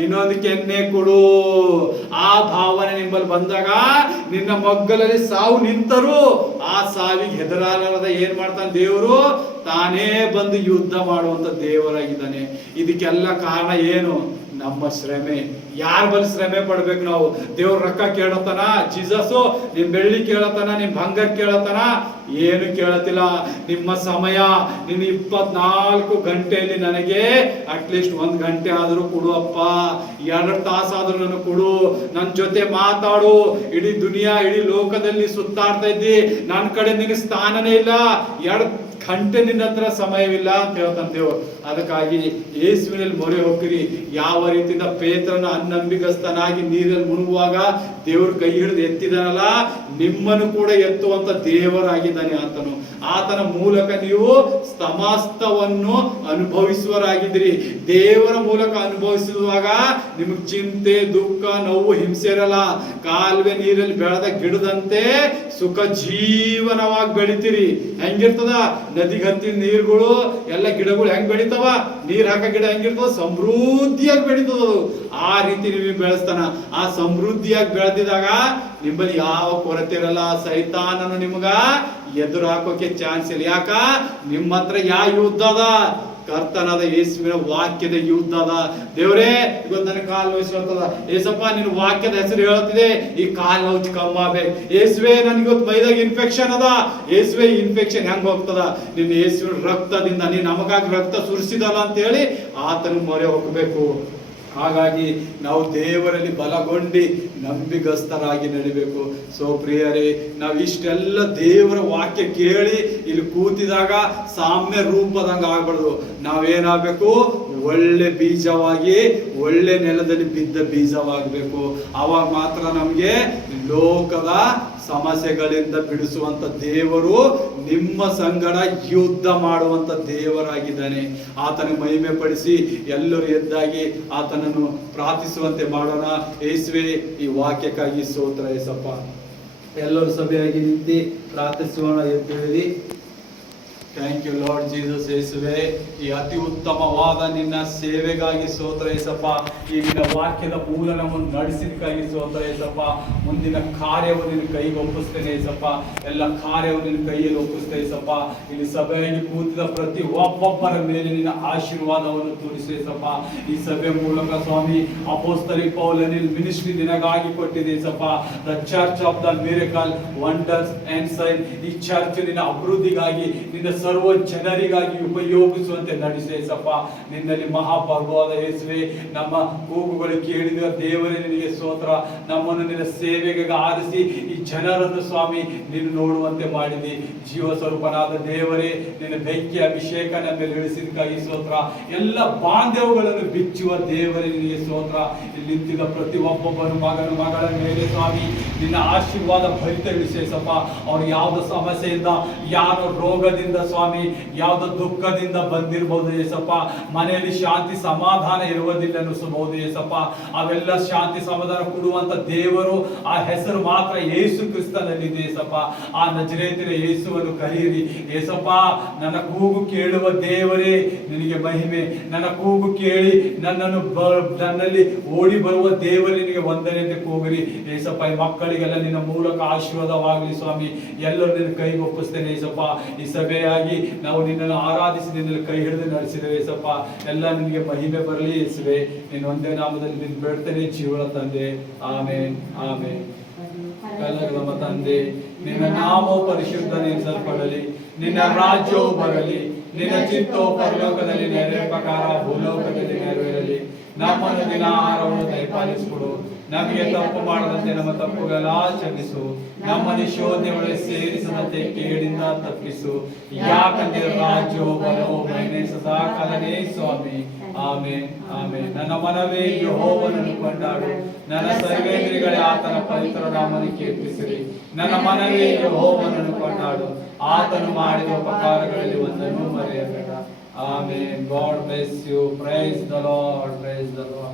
ಇನ್ನೊಂದು ಕೆನ್ನೆ ಕೊಡು. ಆ ಭಾವನೆ ನಿಮ್ಮಲ್ಲಿ ಬಂದಾಗ, ನಿನ್ನ ಮಗ್ಗಲಲ್ಲಿ ಸಾವು ನಿಂತರು ಆ ಸಾವಿಗೆ ಹೆದರಾಲದ ಏನ್ ಮಾಡ್ತಾನೆ ದೇವರು? ತಾನೇ ಬಂದು ಯುದ್ಧ ಮಾಡುವಂತ ದೇವರಾಗಿದ್ದಾನೆ. ಇದಕ್ಕೆಲ್ಲ ಕಾರಣ ಏನು? ನಮ್ಮ ಶ್ರಮೆ. ಯಾರ ಬಲ್ಲಿ ಶ್ರಮೆ ಪಡ್ಬೇಕು ನಾವು? ದೇವ್ರ ರೊಕ್ಕ ಕೇಳತನ? ಜೀಸಸ್ ನಿಮ್ ಬೆಳ್ಳಿ ಕೇಳತನ? ನಿಮ್ ಬಂಗಾರ ಕೇಳತನ? ಏನು ಕೇಳತಿಲ್ಲ. ನಿಮ್ಮ ಸಮಯ, ನಿನ್ನ 24 ಗಂಟೆಯಲ್ಲಿ ನನಗೆ ಅಟ್ಲೀಸ್ಟ್ 1 ಗಂಟೆ ಆದ್ರೂ ಕೊಡು ಅಪ್ಪ, 2 ತಾಸಾದ್ರೂ ನನಗೆ ಕೊಡು, ನನ್ನ ಜೊತೆ ಮಾತಾಡು. ಇಡೀ ದುನಿಯಾ, ಇಡೀ ಲೋಕದಲ್ಲಿ ಸುತ್ತಾಡ್ತಾ ಇದ್ದಿ, ನನ್ನ ಕಡೆ ನಿನಗೆ ಸ್ಥಾನನೇ ಇಲ್ಲ, 2 ಗಂಟೆ ನಿನ್ನ ಹತ್ರ ಸಮಯವಿಲ್ಲ ಅಂತ ಹೇಳ್ತಾನೆ ದೇವರು. ಅದಕ್ಕಾಗಿ ಯೇಸುವಿನಲ್ಲಿ ಮೊರೆ ಹೋಗ್ತೀರಿ. ಯಾವ ರೀತಿಯಿಂದ ಪೇತ್ರನ ಅನ್ನಂಬಿಗಸ್ತನಾಗಿ ನೀರಲ್ಲಿ ಮುಳುಗುವಾಗ ದೇವರು ಕೈ ಹಿಡಿದು ಎತ್ತಿದನಲ್ಲ, ನಿಮ್ಮನ್ನು ಕೂಡ ಎತ್ತುವಂತ ದೇವರಾಗಿದ್ದಾನೆ ಆತನು. ಆತನ ಮೂಲಕ ನೀವು ಸಮಸ್ತವನ್ನು ಅನುಭವಿಸುವರಾಗಿದ್ದೀರಿ. ದೇವರ ಮೂಲಕ ಅನುಭವಿಸುವಾಗ ನಿಮಗೆ ಚಿಂತೆ, ದುಃಖ, ನೋವು, ಹಿಂಸೆ ಇರಲ್ಲ. ಕಾಲುವೆ ನೀರಲ್ಲಿ ಬೆಳೆದ ಗಿಡದಂತೆ ಸುಖ ಜೀವನವಾಗಿ ಬೆಳಿತೀರಿ. ಹೆಂಗಿರ್ತದ? ನದಿಗೆ ಹತ್ತಿದ ನೀರುಗಳು ಎಲ್ಲ ಗಿಡಗಳು ಹೆಂಗ್ ಬೆಳಿತಾವ? ನೀರ್ ಹಾಕ ಗಿಡ ಹೆಂಗಿರ್ತದ? ಸಮೃದ್ಧಿಯಾಗಿ ಬೆಳಿತದ. ಆ ರೀತಿ ನೀವು ಬೆಳೆಸ್ತಾನ. ಆ ಸಮೃದ್ಧಿಯಾಗಿ ಬೆಳೆದಿದಾಗ ನಿಮ್ಮಲ್ಲಿ ಯಾವ ಕೊರತೆ ಇರಲ್ಲ. ಸೈತಾನನು ನಿಮಗ ಎದುರು ಹಾಕೋಕೆ ಚಾನ್ಸ್ ಇಲ್ಲ. ಯಾಕ? ನಿಮ್ಮ ಹತ್ರ ಯಾವ ಯುದ್ಧ ಅದ? ಕರ್ತನಾದ ಯೇಸುವಿನ ವಾಕ್ಯದ ಯುದ್ಧ ಅದ. ದೇವರೇ, ಇವತ್ತು ನನ್ನ ಕಾಲು ನೋಯಿಸ್ಕೊಳ್ತದ. ಏಸಪ್ಪ, ನಿನ್ನ ವಾಕ್ಯದ ಹೆಸರು ಹೇಳ್ತಿದೆ, ಈ ಕಾಲು ನೋವು ಕಮ್ಮಿ ಆಗ್ಬೇಕು. ಯೇಸುವೆ, ನನ್ಗೆ ಇವತ್ತು ಮೈದಾಗ ಇನ್ಫೆಕ್ಷನ್ ಅದ. ಯೇಸುವೆ, ಇನ್ಫೆಕ್ಷನ್ ಹೆಂಗ್ ಹೋಗ್ತದ? ನಿನ್ನ ಯೇಸುವಿನ ರಕ್ತದಿಂದ, ನೀನು ನಮಗಾಗಿ ರಕ್ತ ಸುರಿಸಿದಲ್ಲ ಅಂತ ಹೇಳಿ ಆತನ ಮೊರೆ ಹೋಗಬೇಕು. ಹಾಗಾಗಿ ನಾವು ದೇವರಲ್ಲಿ ಬಲಗೊಂಡು ನಂಬಿಗಸ್ತರಾಗಿ ನಡಿಬೇಕು. ಸೋ ಪ್ರಿಯರೇ, ನಾವು ಇಷ್ಟೆಲ್ಲ ದೇವರ ವಾಕ್ಯ ಕೇಳಿ ಇಲ್ಲಿ ಕೂತಿದಾಗ ಸಾಮ್ಯ ರೂಪದಂಗ ಆಗ್ಬಾರ್ದು. ನಾವೇನಾಗಬೇಕು? ಒಳ್ಳೆ ಬೀಜವಾಗಿ, ಒಳ್ಳೆ ನೆಲದಲ್ಲಿ ಬಿದ್ದ ಬೀಜವಾಗಬೇಕು. ಅವಾಗ ಮಾತ್ರ ನಮಗೆ ಲೋಕದ ಸಮಸ್ಯೆಗಳಿಂದ ಬಿಡಿಸುವಂತ ದೇವರು ನಿಮ್ಮ ಸಂಗಡ ಯುದ್ಧ ಮಾಡುವಂತ ದೇವರಾಗಿದ್ದಾನೆ. ಆತನ ಮಹಿಮೆ ಪಡಿಸಿ ಎಲ್ಲರೂ ಎದ್ದಾಗಿ ಆತನನ್ನು ಪ್ರಾರ್ಥಿಸುವಂತೆ ಮಾಡೋಣ. ಯೇಸುವೆ, ಈ ವಾಕ್ಯಕ್ಕಾಗಿ ಸ್ತೋತ್ರ ಯೇಸಪ್ಪ. ಎಲ್ಲರೂ ಸಭೆಯಾಗಿ ನಿಂತು ಪ್ರಾರ್ಥಿಸೋಣ. ಎದ್ದೇಳಿ. Thank you Lord Jesus. ಯೇಸುವೆ, ಈ ಅತಿ ಉತ್ತಮವಾದ ನಿನ್ನ ಸೇವೆಗಾಗಿ ಸ್ತೋತ್ರ ಯೇಸಪ್ಪ. ಈ ನಿನ್ನ ವಾಕ್ಯದ ಮೂಲ ನಮ್ಮನ್ನು ನಡೆಸಿದಕ್ಕಾಗಿ ಸ್ತೋತ್ರ ಯೇಸಪ್ಪ. ಮುಂದಿನ ಕಾರ್ಯವನ್ನು ನಿನ್ನ ಕೈಗೆ ಒಪ್ಪಿಸ್ತೇನೆ ಯೇಸಪ್ಪ. ಎಲ್ಲ ಕಾರ್ಯವನ್ನು ನಿನ್ನ ಕೈಯಲ್ಲಿ ಒಪ್ಪಿಸ್ತೇನೆ ಯೇಸಪ್ಪ. ಇಲ್ಲಿ ಸಭೆಯಾಗಿ ಕೂತಿದ ಪ್ರತಿ ಒಬ್ಬೊಬ್ಬರ ಮೇಲೆ ನಿನ್ನ ಆಶೀರ್ವಾದವನ್ನು ತೋರಿಸಿ ಯೇಸಪ್ಪ. ಈ ಸಭೆ ಮೂಲಕ ಸ್ವಾಮಿ ಅಪೊಸ್ತಲಿಕ್ ಪೌಲ್ ಮಿನಿಸ್ಟ್ರಿ ನಿನಗಾಗಿ ಕೊಟ್ಟಿದೆ Yesappa. The church of the miracle, wonders and sign. ಈ ಚರ್ಚ್ ನಿನ್ನ ಅಭಿವೃದ್ಧಿಗಾಗಿ, ನಿನ್ನ ಸರ್ವ ಜನರಿಗಾಗಿ ಉಪಯೋಗಿಸುವಂತೆ ನಡೆಸಿ ಯೇಸಪ್ಪ. ನಿನ್ನಲ್ಲಿ ಮಹಾಭಾಗವಾದ ಯೇಸುವೆ, ನಮ್ಮ ಕೂಗುಗಳು ಕೇಳಿದ ದೇವರೇ ನಿನಗೆ ಸ್ತೋತ್ರ. ನಮ್ಮನ್ನು ನಿನ್ನ ಸೇವೆಗೆ ಆರಿಸಿ ಈ ಜನರನ್ನು ಸ್ವಾಮಿ ನೀನು ನೋಡುವಂತೆ ಮಾಡಿದಿ. ಜೀವ ಸ್ವರೂಪನಾದ ದೇವರೇ, ನಿನ್ನ ಬೆಂಕಿ ಅಭಿಷೇಕ ನಮ್ಮ ಮೇಲೆ ಇಳಿಸಿದಕ್ಕಾಗಿ ಸ್ತೋತ್ರ. ಎಲ್ಲ ಬಾಂಧವ್ಯಗಳನ್ನು ಬಿಚ್ಚುವ ದೇವರೇ ನಿನಗೆ ಸ್ತೋತ್ರ. ಇಲ್ಲಿ ನಿಂತಿದ್ದ ಪ್ರತಿ ಒಬ್ಬೊಬ್ಬನು ಮಗನು ಮಗಳ ಮೇಲೆ ಸ್ವಾಮಿ ನಿನ್ನ ಆಶೀರ್ವಾದ ಭರಿತ ಇಳಿಸಿ ಯೇಸಪ್ಪ. ಅವ್ರು ಯಾವ್ದು ಸಮಸ್ಯೆಯಿಂದ, ಯಾವ ರೋಗದಿಂದ ಸ್ವಾಮಿ, ಯಾವ್ದು ದುಃಖದಿಂದ ಬಂದಿರಬಹುದು ಯೇಸಪ್ಪ. ಮನೆಯಲ್ಲಿ ಶಾಂತಿ ಸಮಾಧಾನ ಇರುವುದಿಲ್ಲ ಅನ್ನಿಸಬಹುದು ಯೇಸಪ್ಪ. ಅವೆಲ್ಲ ಶಾಂತಿ ಸಮಾಧಾನ ಕೊಡುವಂತ ದೇವರು, ಆ ಹೆಸರು ಮಾತ್ರ ಯೇಸು ಕ್ರಿಸ್ತನಲ್ಲಿದೆ ಯೇಸಪ್ಪ. ಆ ನಜರೇತಿನ ಯೇಸುವನ್ನು ಕರೆಯಿರಿ ಯೇಸಪ್ಪ. ನನ್ನ ಕೂಗು ಕೇಳುವ ದೇವರೇ ನಿನಗೆ ಮಹಿಮೆ. ನನ್ನ ಕೂಗು ಕೇಳಿ ನನ್ನಲ್ಲಿ ಓಡಿ ಬರುವ ದೇವರೇ ನಿನಗೆ ವಂದನೆ ಅಂತ ಕೂಗಿರಿ ಯೇಸಪ್ಪ. ಈ ಮಕ್ಕಳಿಗೆಲ್ಲ ನಿನ್ನ ಮೂಲಕ ಆಶೀರ್ವಾದವಾಗಲಿ ಸ್ವಾಮಿ. ಎಲ್ಲರೂ ನಿನ್ನ ಕೈಗೆ ಒಪ್ಪಿಸ್ತೇನೆ ಯೇಸಪ್ಪ. ಈ ಸಭೆಯಾಗಿ ನಾವು ನಿನ್ನನ್ನು ಆರಾಧಿಸಿ ನಿನ್ನಲ್ಲಿ ಕೈ ಹಿಡಿದು ನಡೆಸಿದ್ದೇವೆ ಯೇಸಪ್ಪ. ಎಲ್ಲ ನಿನಗೆ ಮಹಿಮೆ ಬರಲಿ ಯೇಸುವೆ. ನಿನ್ನ ಒಂದೇ ನಾಮದಲ್ಲಿ ನಿನ್ನ ಬೇಡ್ತೇನೆ ಜೀವನ ತಂದೆ. ಆಮೇನ್, ಆಮೇನ್. ನಮ್ಮ ತಂದೆ, ನಿನ್ನ ನಾಮವು ಪರಿಶುದ್ಧನೆನಿಸಲ್ಪಡಲಿ, ನಿನ್ನ ರಾಜ್ಯವು ಬರಲಿ, ನಿನ್ನ ಚಿತ್ತವು ಪರಲೋಕದಲ್ಲಿ ನೆರವೇರುವ ಪ್ರಕಾರ ಭೂಲೋಕದಲ್ಲಿ ನೆರವೇರಲಿ. ನಮ್ಮನ್ನು ದಿನ ಆಹಾರವನ್ನು ದಯಪಾಲಿಸಿಕೊಡು. ನಮಗೆ ತಪ್ಪು ಮಾಡದಂತೆ ನಮ್ಮ ತಪ್ಪುಗಳ ಕ್ಷಮಿಸು. ನಮ್ಮನ್ನು ಶೋಧನೆ ಒಳಗೆ ಸೇರಿಸದಂತೆ ಕೇಡಿಂದ ತಪ್ಪಿಸು. ಯಾಕಂದ್ರೆ ರಾಜ್ಯವು ಬಲವು ಮಹಿಮೆ ಸದಾ ಕಾಲನೇ ಸ್ವಾಮಿ. ಆಮೇನ್, ಆಮೇನ್. ನನ್ನ ಮನವೇ ಯೆಹೋವನನ್ನು ಕೊಂಡಾಡು, ನನ್ನ ಸರ್ವೇಂದ್ರಿಗಳೇ ಆತನ ಪವಿತ್ರ ನಾಮವನ್ನು ಕೀರ್ತಿಸಿರಿ. ನನ್ನ ಮನವೇ ಯೆಹೋವನನ್ನು ಕೊಂಡಾಡು, ಆತನು ಮಾಡಿದ ಉಪಕಾರಗಳಲ್ಲಿ ಒಂದನ್ನು ಮರೆಯಬೇಡ. ಆಮೇನ್. God bless you. Praise the Lord. Praise the Lord.